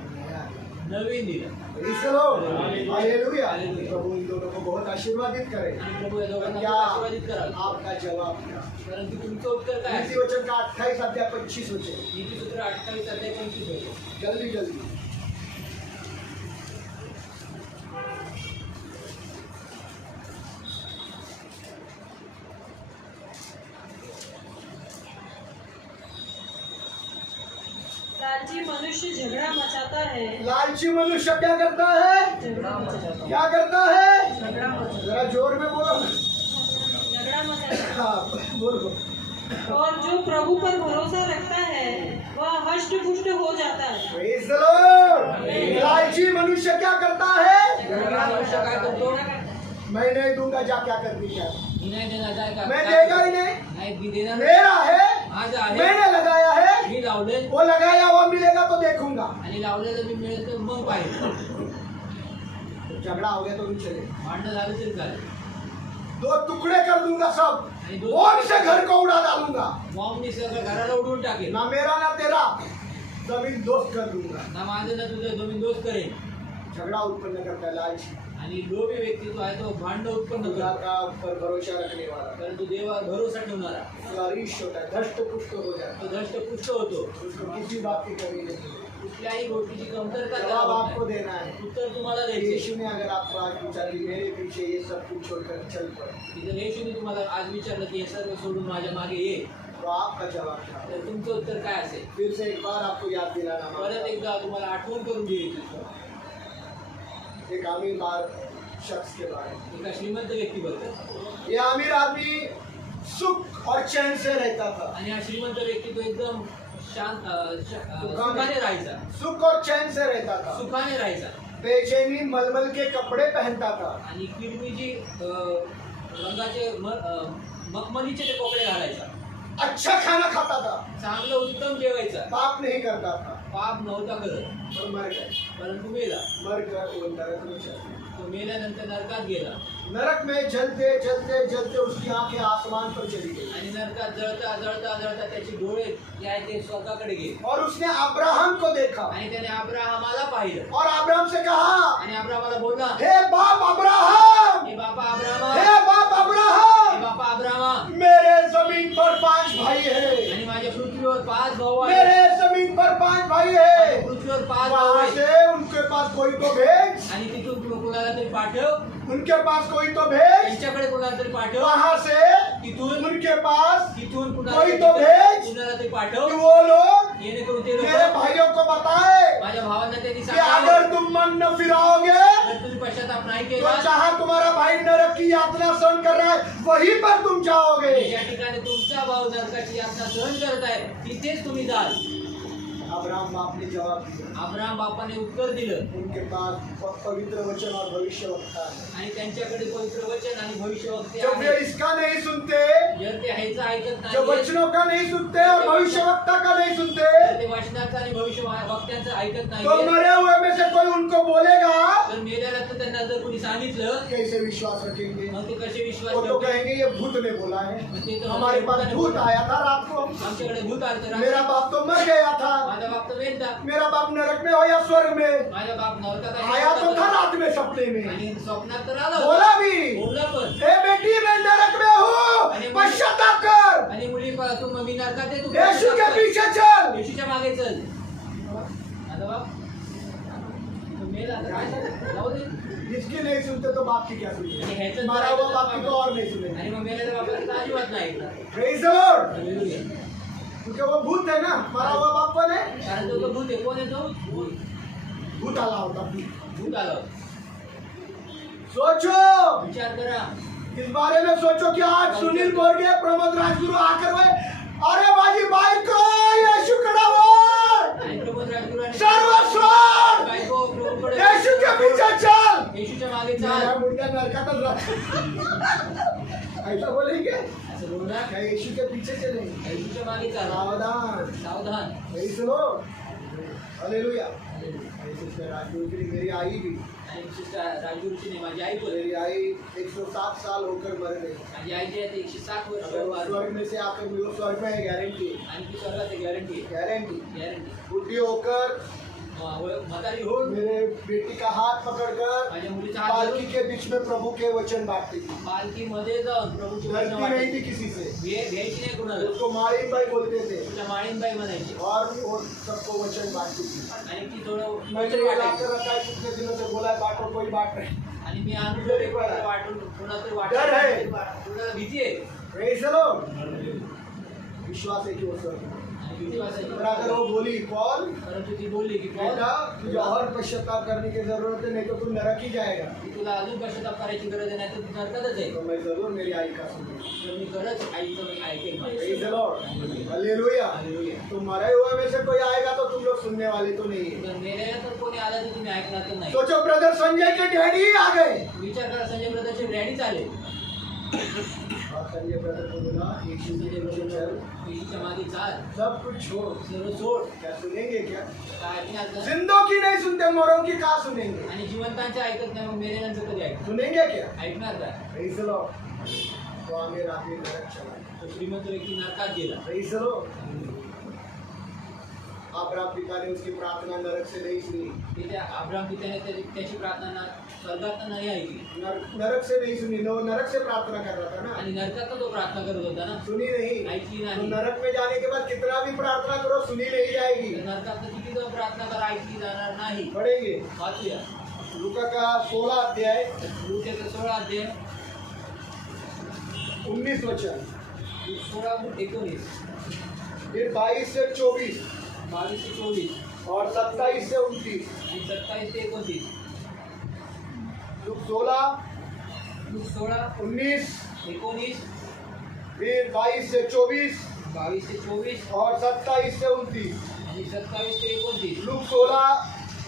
नवीन दिलं. Praise the Lord. Hallelujah. Hallelujah. Prabhu in दोनों को बहुत आशीर्वादित करे। आणि प्रभू या दोघांना क्या खूप आशीर्वादित कराल. आपका जवाब क्या? परंतु तुमचं उत्तर काय नीति आहे? वचन का 28 अध्याय 25 होते। नीतिसूत्र 28 अध्याय 25 होते. जल्दी जल्दी। लालची मनुष्य झगड़ा मचाता है, लालची मनुष्य क्या करता है? झगड़ा मचाता है, क्या करता है? झगड़ा मचाता जरा जोर में बोलो। है, झगड़ा मचाता है। हाँ बोलो। और जो प्रभु पर भरोसा रखता है वह हष्ट पुष्ट हो जाता है। Praise the Lord. लालची मनुष्य क्या करता है? झगडा मनुष्य काय करतो? मैं नहीं दूंगा, जा क्या करनी क्या? मी नाही देणार, जाय का? मैं देगा ही नहीं, नाही, मी देणार नाही. मेरा है, माझं आहे, मैंने लगाया है, मी लावले वो लगाया हुआ मिलेगा तो देखूंगा। आणि लावलेलं मी मिळेल तर मग पाहिजे. झगड़ा हो गया तो भी चले, भांडण झालं तरी चालेल. 2 टुकड़े कर दूंगा सब, आणि बॉम्ब से घर को उड़ा डालूंगा। बॉम्बनी सगळं घराला उडवून टाकेल. ना मेरा ना तेरा, जमीन दोस्त कर दूंगा। ना माझं ना तुझं जमीन दोस्त करेल. झगड़ा उत्पन्न करता है लालची, आणि लोभी व्यक्तित्व आहे तो भांडण उत्पन्न खुदा करतो. का ऊपर भरोसा रखने वाला परंतु देवावर भरोसा ठेवणारा फ्लरिश होता है, धष्ट पुष्ट हो जाता तो धष्टपुष्ट होतो. है, उसको किसी बात की कमी नहीं है। कुठल्याही गोष्टीची कमतरता त्याला जवाब होत आपको नाही. देना है। उत्तर तुम्हाला द्यायचे. यीशु ने अगर आपको आज पूछा कि मेरे पीछे ये सब कुछ छोड़कर चल पड़, जर येशूने तुम्हाला आज विचारलं की हे सर्व सोडून माझ्या मागे ये, तो आपका जवाब क्या? तर तुमचं उत्तर काय असेल? फिर से एक बार आपको याद दिलाना परत मांगता एकदा तुम्हाला आठवण करून देईल. हूं। एक अमीर शख्स के बारे में। एका श्रीमंत व्यक्तीबद्दल. ये अमीर आदमी सुख और चैन से रहता था, आणि हा श्रीमंत व्यक्ती तो एकदम शांत सुखाने राहायचा. सुख और चैन से रहता था, सुखाने राहायचा. बेचैनी मलमल के कपड़े पहनता था, आणि किडनीची रंगाचे मखमलीचे ते कपडे घालायचा. अच्छा खाना खाता था, चांगलं उत्तम जेवायचा. पाप नहीं करता था, पाप नव्हता करत, और मर गए। परंतु मेला. मर कर वो नरक में चला गया। तो मेल्यानंतर नरकात गेला. नरक में जलते जलते जलते उसकी आंखें आसमान पर चली गई, आणि नरकात जळता जळता जळता त्याचे डोळे जे आहेत ते स्वर्गाकडे गेले. और उसने अब्राहम को देखा आणि त्याने अब्राहमाला पाहिलं. और अब्राहम से कहा, आणि अब्राहमाला बोलला, हे बाप अब्राहम, हे बापा अब्राहमा, हे बाप हे अब्राहम, बापा अब्राहमा, मेरे जमीन पर 5 भाई है, आणि माझ्या पृथ्वीवर 5 भाऊ आहेत. मेरे जमीन पर 5 भाई है, पृथ्वीवर 5 भाऊ वहां आहेत. से उनके पास कोई तो भेज, आणि तिथून कोणाला तरी पाठव, उनके पास कोई तो भेज, त्यांच्याकडे कोणाला तरी पाठव, वहां से तिथून उनके पास तिथून कोई तो भेज, कुणाला तरी कि पाठव, वो लोग जेणेकरून ते मेरे लोक भाइयों को बताए माझ्या भावांना त्यांनी कि सांगावे, अगर तुम मन न फिराओगे जर तुम्ही पश्चाताप नाही तो केला जहाँ तुम्हारा भाई नरक की यातना सहन कर रहा है वहीं पर तुम जाओगे। ज्या ठिकाणी तुमचा भाऊ नरकाची यातना सहन करत आहे तिथेच तुम्ही जाल. अब्राहम बाप ने जवाब दिया, अब्राहम बापाने उत्तर दिलं. उनके पास पवित्र वचन और भविष्यवक्ता है, आणि त्यांच्याकडे पवित्र वचन आणि भविष्यवक्ते जब वे आहेत. इसका नहीं सुनते, जर ते ह्याचं ऐकत जो नाही, वचनों का नहीं सुनते और भविष्यवक्ता का नहीं सुनते, जर ते वचनाचं आणि भविष्य वक्त्यांचं ऐकत तो नाही मरे हुए में से कोई उनको बोलेगा, तर मेल्याला तर त्यांना जर कोणी सांगितलं कैसे विश्वास रखेंगे? मग ते कसे विश्वास वो तो ठेवतील? कहेंगे ये भूत ने बोला है, ते तर हमारे पास भूत आया था रात को, आमच्याकडे भूत आलं तर मेरा बाप तो मर गया था, माझा बाप तर वेदता, मेरा बाप नरक में हो या स्वर्ग में, माझा बाप नरकात आया तो था आहे. रात में सपने में, आणि स्वप्नात तर आला बोला भी, बोलला पण ए बेटी मैं नरक में हूँ, पश्चाताप कर, आणि मुली तू मी नरकात आहे, तू यीशु के पीछे चल. येशूच्या मागे चल. माझा बाप तो मेला आता काय सांगू? जाऊ दे. जिसकी नहीं सुनते तो बाप की क्या आणि सुनते, ह्याचं मारा हुआ बाप की तो और नहीं सुनेंगे. आणि मग मेल्याच्या बापाला तर अजिबात नाही ऐकणार. Praise the Lord. हालेलुया. क्योंकि वो भूत है ना, मारा हुआ बाप कौन है? कारण तो भूत आहे. कोण आहे तो? भूत आला होता. भूत आलं. सोचो, विचार करा. इस बारे में सोचो कि आज सुनील बोरगे, प्रमोद राजगुरु आकर वे, अरे माझी बायको येशू कडे आणि प्रमोद राजगुरू आणि सर्वस्व बायको प्रभूकडे येशू के पीछे चल. येशूच्या मागे मेरा चाल. मुंडा नरकातच राहतो. ऐसा बोलेंगे? असं बोलू ना. क्या येशू के पीछे चलेंगे? येशूच्या मागे चाल. सावधान. सावधान. Praise the Lord. Hallelujah. Sister Rajguru की मेरी आई भी, आणि सिस्टर राजगुरूची नाही, माझी आई पण. मेरी आई 107 साल होकर मर गई. माझी आई जी आहे ते 107 वर्ष अगर वो वाढली. स्वर्ग में से आकर वो स्वर्ग में है, गारंटी आणि ती स्वर्गात गॅरंटी गारंटी. गॅरंटी बुद्धि होकर म्हातारी होऊन मेरे बेटी का हाथ पकड़कर माझ्या मुलीचा हात पालकी धरून के बीच में प्रभु के वचन बांटती थी. पालखीमध्ये जाऊन प्रभूची वचनं डरती नहीं थी वाटायची. किसी से. घ्यायची नाही कुणाला. उसको माळीन भाई बोलते थे तुला माळीनबाई म्हणायची. और वो सबको वचन बांटती थी. आणि ती थोडं मैंने वचन ये वाटायची. लाकर रखा है, कितने दिनों से बोला है बांटो, कोई बांट रहे. आणि मी अनुजोरी वाटून कुणाला डर आहे. कुणाला भीती आहे. Praise the Lord. विश्वास है कि वो स्वर्ग में. आणि भीती वाटायची. और अगर वो बोली पॉल, परंतु ती बोलली की पॉल, बेटा तुझे और पश्चाताप करने की जरूरत है, नहीं तो तू नरक ही जाएगा. की तुला अजून पश्चाताप करायची गरज आहे, नाही तर तू नरकातच आहे. तो मैं जरूर मेरी आई का सुनूंगा. तर मी खरंच आईचं मी ऐकेन. Praise the Lord. हालेलुया. तो मरे हुए में से कोई आएगा तो तुम लोग सुनने वाले तो नहीं है. तर मेरे तर कोणी आला तर तुम्ही ऐकणार तर नाही. सोचो ब्रदर संजय के डैडी ही आ गए. विचार करा, संजय ब्रदरचे डॅडी चालेल. और संजय ब्रदर को बोला यीशु संजय के पीछे ब्रदर चल, येशूच्या मागे चाल. सब कुछ छोड़. सर्व सोड. क्या सुनेंगे क्या? काय ऐकणार तर? जिंदों की नहीं सुनते, मरों की कहाँ सुनेंगे? आणि जिवंतांचे ऐकत नाही, मग मेलेल्यांचं कधी ऐकणार? सुनेंगे क्या? ऐकणार काय? Praise the Lord. तो आगे रात में नरक चला. तो श्रीमंत व्यक्ती नरकात गेला. Praise the Lord. अब्राहम पिता ने उसकी प्रार्थना नरक से नहीं सुनी. तिथे अब्राम पित्याने त्याची प्रार्थना स्वर्गात नाही ऐकली. नरक से नहीं सुनी. वो नरक से प्रार्थना कर रहा था ना. आणि नरकात तो प्रार्थना करत होता ना. सुनी नहीं. ऐकली तो नाही. नरक में जाने के बाद कितना भी प्रार्थना करो सुनी नहीं जाएगी. तर नरकात किती जण प्रार्थना करा, ऐकली जाणार नाही. पढ़ेंगे वाचूया लूका का 16 अध्याय लूकाचा 16 अध्याय 19 वचन, 16-19, फिर 22 से 24 22 से 24 और 27 से 29. आणि 27 ते 29. लूक 16, लूक 16, 19, 19, फिर 22 से 24 22 से 24 और 27 से 29. आणि 27 ते 29. लूक 16,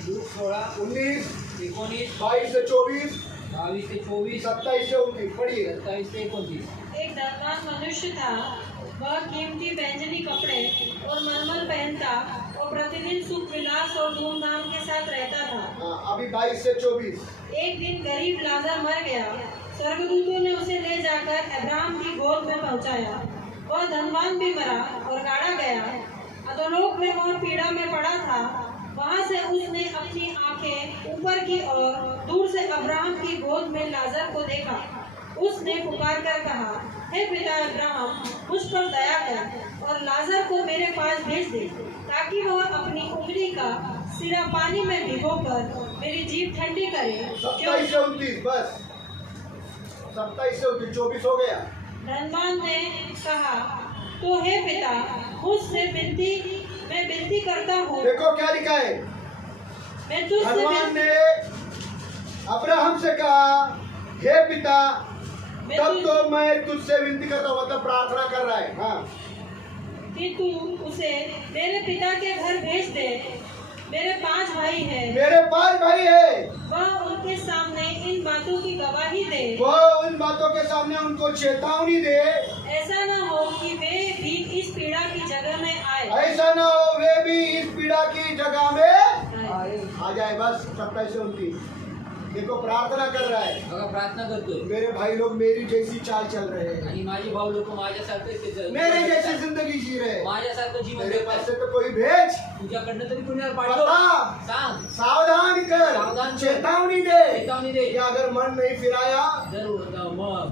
लूक 16, 19, 19, 22 से 24, 22 से 24, 27 से 29. पढ़िए. 27 से 29. एक धनवान मनुष्य था। वह कीमती बैंजनी कपड़े और मलमल पहनता और प्रतिदिन सुख विलास और धूमधाम के साथ रहता था। हाँ, अभी 22 से 24. एक दिन गरीब लाजर मर गया। स्वर्गदूतों ने उसे ले जाकर अब्राहम की गोद में पहुंचाया। वह धनवान भी मरा और गाड़ा गया। अधोलोक में वह पीड़ा में पड़ा था। वहां से उसने अपनी आंखें ऊपर की ओर दूर से अब्राहम की गोद में लाजर को देखा। उसने पुकार कर कहा, हे पिता अब्राहम, मुझ पर दया कर और लाजर को मेरे पास भेज दे, ताकि वह अपनी उंगली का सिरा पानी में भिगोकर मेरी जीभ ठंडी करे। 27 से 29 बस. 27 से 29, 24 हो गया. धनवान ने कहा, तो हे पिता, मुझसे मैं विनती करता हूँ, देखो क्या लिखा है. मैं तुझसे भगवान ने अब्राहम से कहा, हे पिता, तब तो मैं तुझसे विनती करता हूँ, मतलब प्रार्थना कर रहा है. हाँ, कि तू उसे मेरे पिता के घर भेज दे। मेरे 5 भाई हैं। मेरे 5 भाई है. वह उनके सामने इन बातों की गवाही दे। वो उन बातों के सामने उनको चेतावनी दे. ऐसा न हो कि वे भी इस पीड़ा की जगह में आए। ऐसा ना हो वे भी इस है बस 27-29 देखो प्रार्थना कर रहा है बघा प्रार्थना करतोय मेरे भाई लोग मेरी जैसी चाल चल रहे हैं आणि माझे भाऊ लोक माझ्यासारखं मेरे जैसी जिंदगी जी रहे हैं माझ्यासारखं जीवन मेरे जगतायत. पास से तो कोई भेज तुझ्याकडनं तरी कुणाला पाठव बता सांग सावधान कर सावधान कर. चेतावनी दे चेतावनी दे कि अगर मन नहीं फिराया जर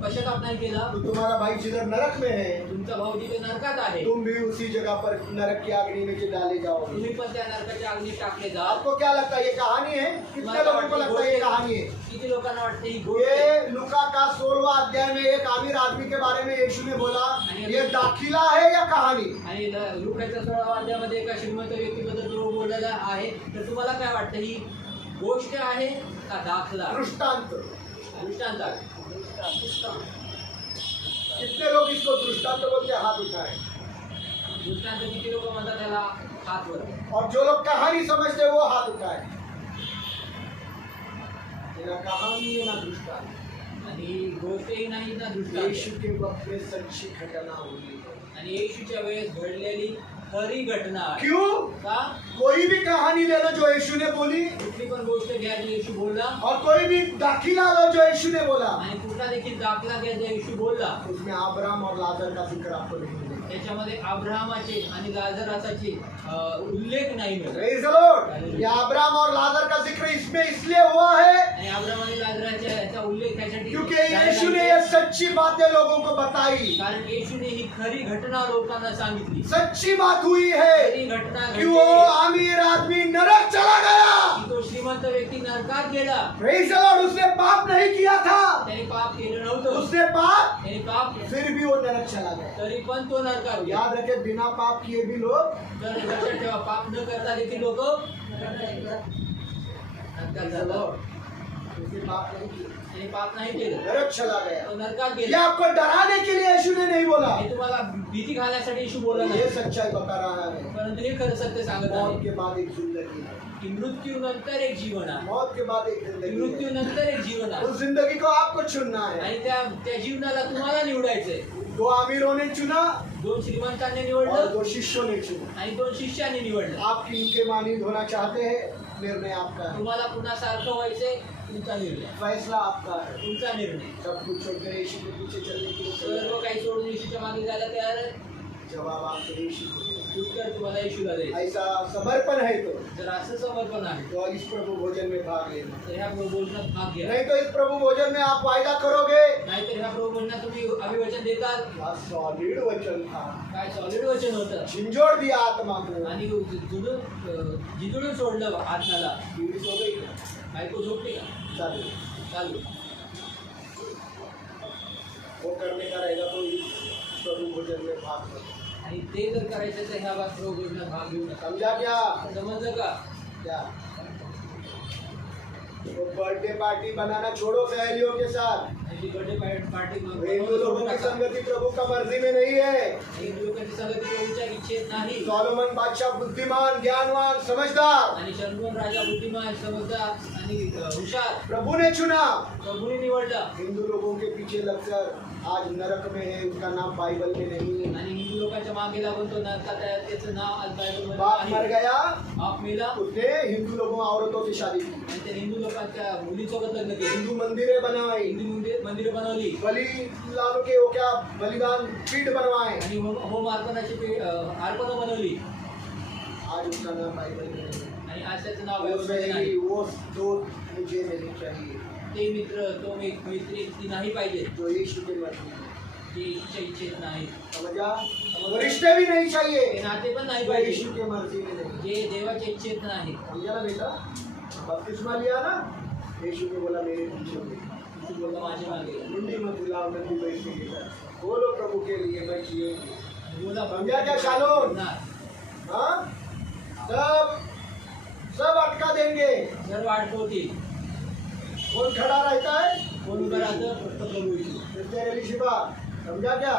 पश्चाताप नाही केला तो तुम्हारा भाई जिधर नरक में है तुमचा भाऊ जिथे नरकात आहे तुम भी उसी जगह पर नरक की अग्नि में डाले जाओगे तुम्ही पण त्या नरकाच्या अग्नीत टाकले जा. आपको क्या लगता है ये कहानी है कितने लोगों को लगता है ये कहानी है किती लोकांना वाटते ही गोष्ट आहे? ये लुका का 16वां अध्याय में एक आमिर आदमी के बारे में यीशु ने बोला ये दाखिला है या कहानी आणि लुकाच्या 16व्या अध्यायामध्ये एका श्रीमंत व्यक्तीबद्दल जो बोललेला आहे तर तुम्हाला काय वाटतं ही गोष्ट आहे का दाखला दृष्टांत दृष्टांत आहे? कितने लोग इसको दृष्टांत बोलते हैं? हाथ उठाए दृष्टांत किती लोक म्हणतात त्याला हातवर और जो लोग कहानी समझते हैं वो हाथ उठाए ये ना कहानी है ना दृष्टांत आणि गोष्टही नाही ना दृष्टांत यीशु के वक्त में सच्ची घटना हुई आणि येशूच्या वेळेस घडलेली खरी घटना आहे. क्यों का कोई भी कहानी ले लो जो यीशु ने बोली कुठली पण गोष्ट घ्या जी येशू बोलला और कोई भी दाखिला लो जो यीशु ने बोला आणि कुठला देखील दाखला घ्या जे येशू बोलला उसमें अब्राहम और लाजर का जिक्र आपको नहीं मिलेगा त्याच्यामध्ये अब्राहमाचे आणि लाजराचे उल्लेख नाही मिळत. Praise the Lord. ये अब्राहम और लाजर का जिक्र इसमें इसलिए हुआ है आणि अब्राहम आणि लाजराच्या याचा उल्लेख यासाठी क्योंकि झालेला यीशु ने आहे. ये सच्ची बातें लोगों को बताई कारण येशूने ही खरी घटना लोकांना सांगितली. सच्ची बात हुई है खरी घटना कि वो अमीर आदमी नरक चला गया की तो श्रीमंत व्यक्ती नरकात गेला. Praise the Lord. उसने पाप नहीं किया था त्याने पाप केलं नव्हतं. उसने पाप त्याने पाप केलं. फिर भी वो नरक चला गया तरी पण तो नरकात गेला. याद रखे बिना पाप किए भी लोग तर लक्षात ठेवा पाप न करता देखील लोक नरकात जातात. उसने पाप नहीं किया त्याने पाप नाही केलं नरक चला गया तो नरकात ये गेला. आपको डराने के लिए यीशु ने नहीं बोला हे तुम्हाला भीती घालण्यासाठी येशू बोलला ये नाही सच्चाई बता रहा है परंतु हे खरं सत्य सांगत मौत आहे के बाद एक जिंदगी है की मृत्यू नंतर एक जीवन आहे. मौत के बाद एक जिंदगी मृत्यू है नंतर एक जीवन आहे उस जिंदगी को आपको चुनना है आणि त्या जीवनाला तुम्हाला निवडायचंय. 2 अमीरों ने चुना दोन श्रीमंतांनी और निवडलं 2 शिष्यों ने चुना आणि दोन शिष्यांनी निवडलं. आप इनके मानिंद होना चाहते हैं निर्णय आपका है तुम्हाला पुन्हा सारखं व्हायचंय तुमचा निर्णय फैसला आपका है तुमचा निर्णय. सब कुछ छोड़कर यीशु के पीछे चलने के लिए सर्व तैयार काही सोडून येशूच्या मागे जायला तयार आहे. है। जवाब आपको यीशु को देना। उत्तर तुम्हाला येशूला द्यायचं. ऐसा समर्पण है तो जर असं समर्पण आहे इस प्रभु भोजन में भाग लेना तर ह्या प्रभोजनात भाग घ्या. नहीं तो इस प्रभु भोजन में आप वायदा करोगे नाहीतर ह्या प्रभोजनात तुम्ही अभिवचन देतात. वह सॉलिड वचन था काय सॉलिड वचन होतं झिंझोड़ दिया आत्मा को आणि जिजून सोडलं आत्म्याला. पीड़ित हो गई बायको झोपली का? चालू चालू. वो करने का रहेगा तो इस प्रभु भोजन में भाग लो आणि ते जर करायचं तर ह्या प्रभोजनात भाग घेऊ नका. समझा क्या समजलं का? क्या वो बर्थडे पार्टी बनाना छोड़ो सहेलियों के साथ आणि बर्थडे पार्टी हिंदू लोगों की संगति प्रभु का मर्जी में नहीं है हिंदू लोकांची संगती प्रभूच्या इच्छेत नाही. सोलोमन बादशाह बुद्धिमान ज्ञानवान समझदार आणि शर्मन राजा बुद्धिमान समजदार आणि हुशार प्रभु ने चुना प्रभूने निवडला. हिंदू लोगों के पीछे लगकर आज नरक में है उसका नाम बाइबल में नहीं है आणि हिंदू लोकांच्या मागे लागून तो नरकात आहे. त्याचं नाव आज बायबलमध्ये बाप मर आहे. गया बाप मेला उसने हिंदू लोगों औरतों से शादी की आणि त्या हिंदू लोकांच्या मुलीसोबत लग्न केलं. हिंदू मंदिरें बनाई हिंदू मंदिर बनवली बलि लानो के वो क्या बलिदान पीठ बनवाए आणि होम अर्पणाची अर्पण बनवली आज उसका नाम बाइबल में नहीं है आणि आज त्याचं नाव वो बायबलमध्ये सहेली नाही. वो दोस्त मुझे नहीं चाहिए ते मित्र तो मैत्री ती नाही पाहिजे जो यीशु के मर्जी में ती इच्छा इच्छेत नाही. समझा वो रिश्ते भी नहीं ते चाहिए नाते पण नाही जो पाहिजे यीशु के मर्जी में नहीं जे देवाच्या इच्छेत नाही. समझा ना बेटा बपतिस्मा लिया ना यीशु ने बोला मेरे पीछे हो तू बोलला माझ्या मागे मुंडी मत हिलाओ नदी बैठी बोलो प्रभु के लिए मैं जिए बोला समझा क्या शालोन ना हाँ सब अटका देंगे सर्व अडकवतील. कौन खड़ा रहता है कोण उभं राहतं फक्त प्रभू येशू. सिस्टर एलिशिबा समझा क्या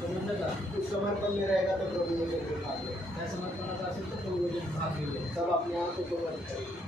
समजलं का? उस समर्पण में रहेगा तो प्रभु में भाग लेगा त्या समर्पणाचा असेल तर प्रभू भाग घेऊया. सब अपने आप को बंद करेंगे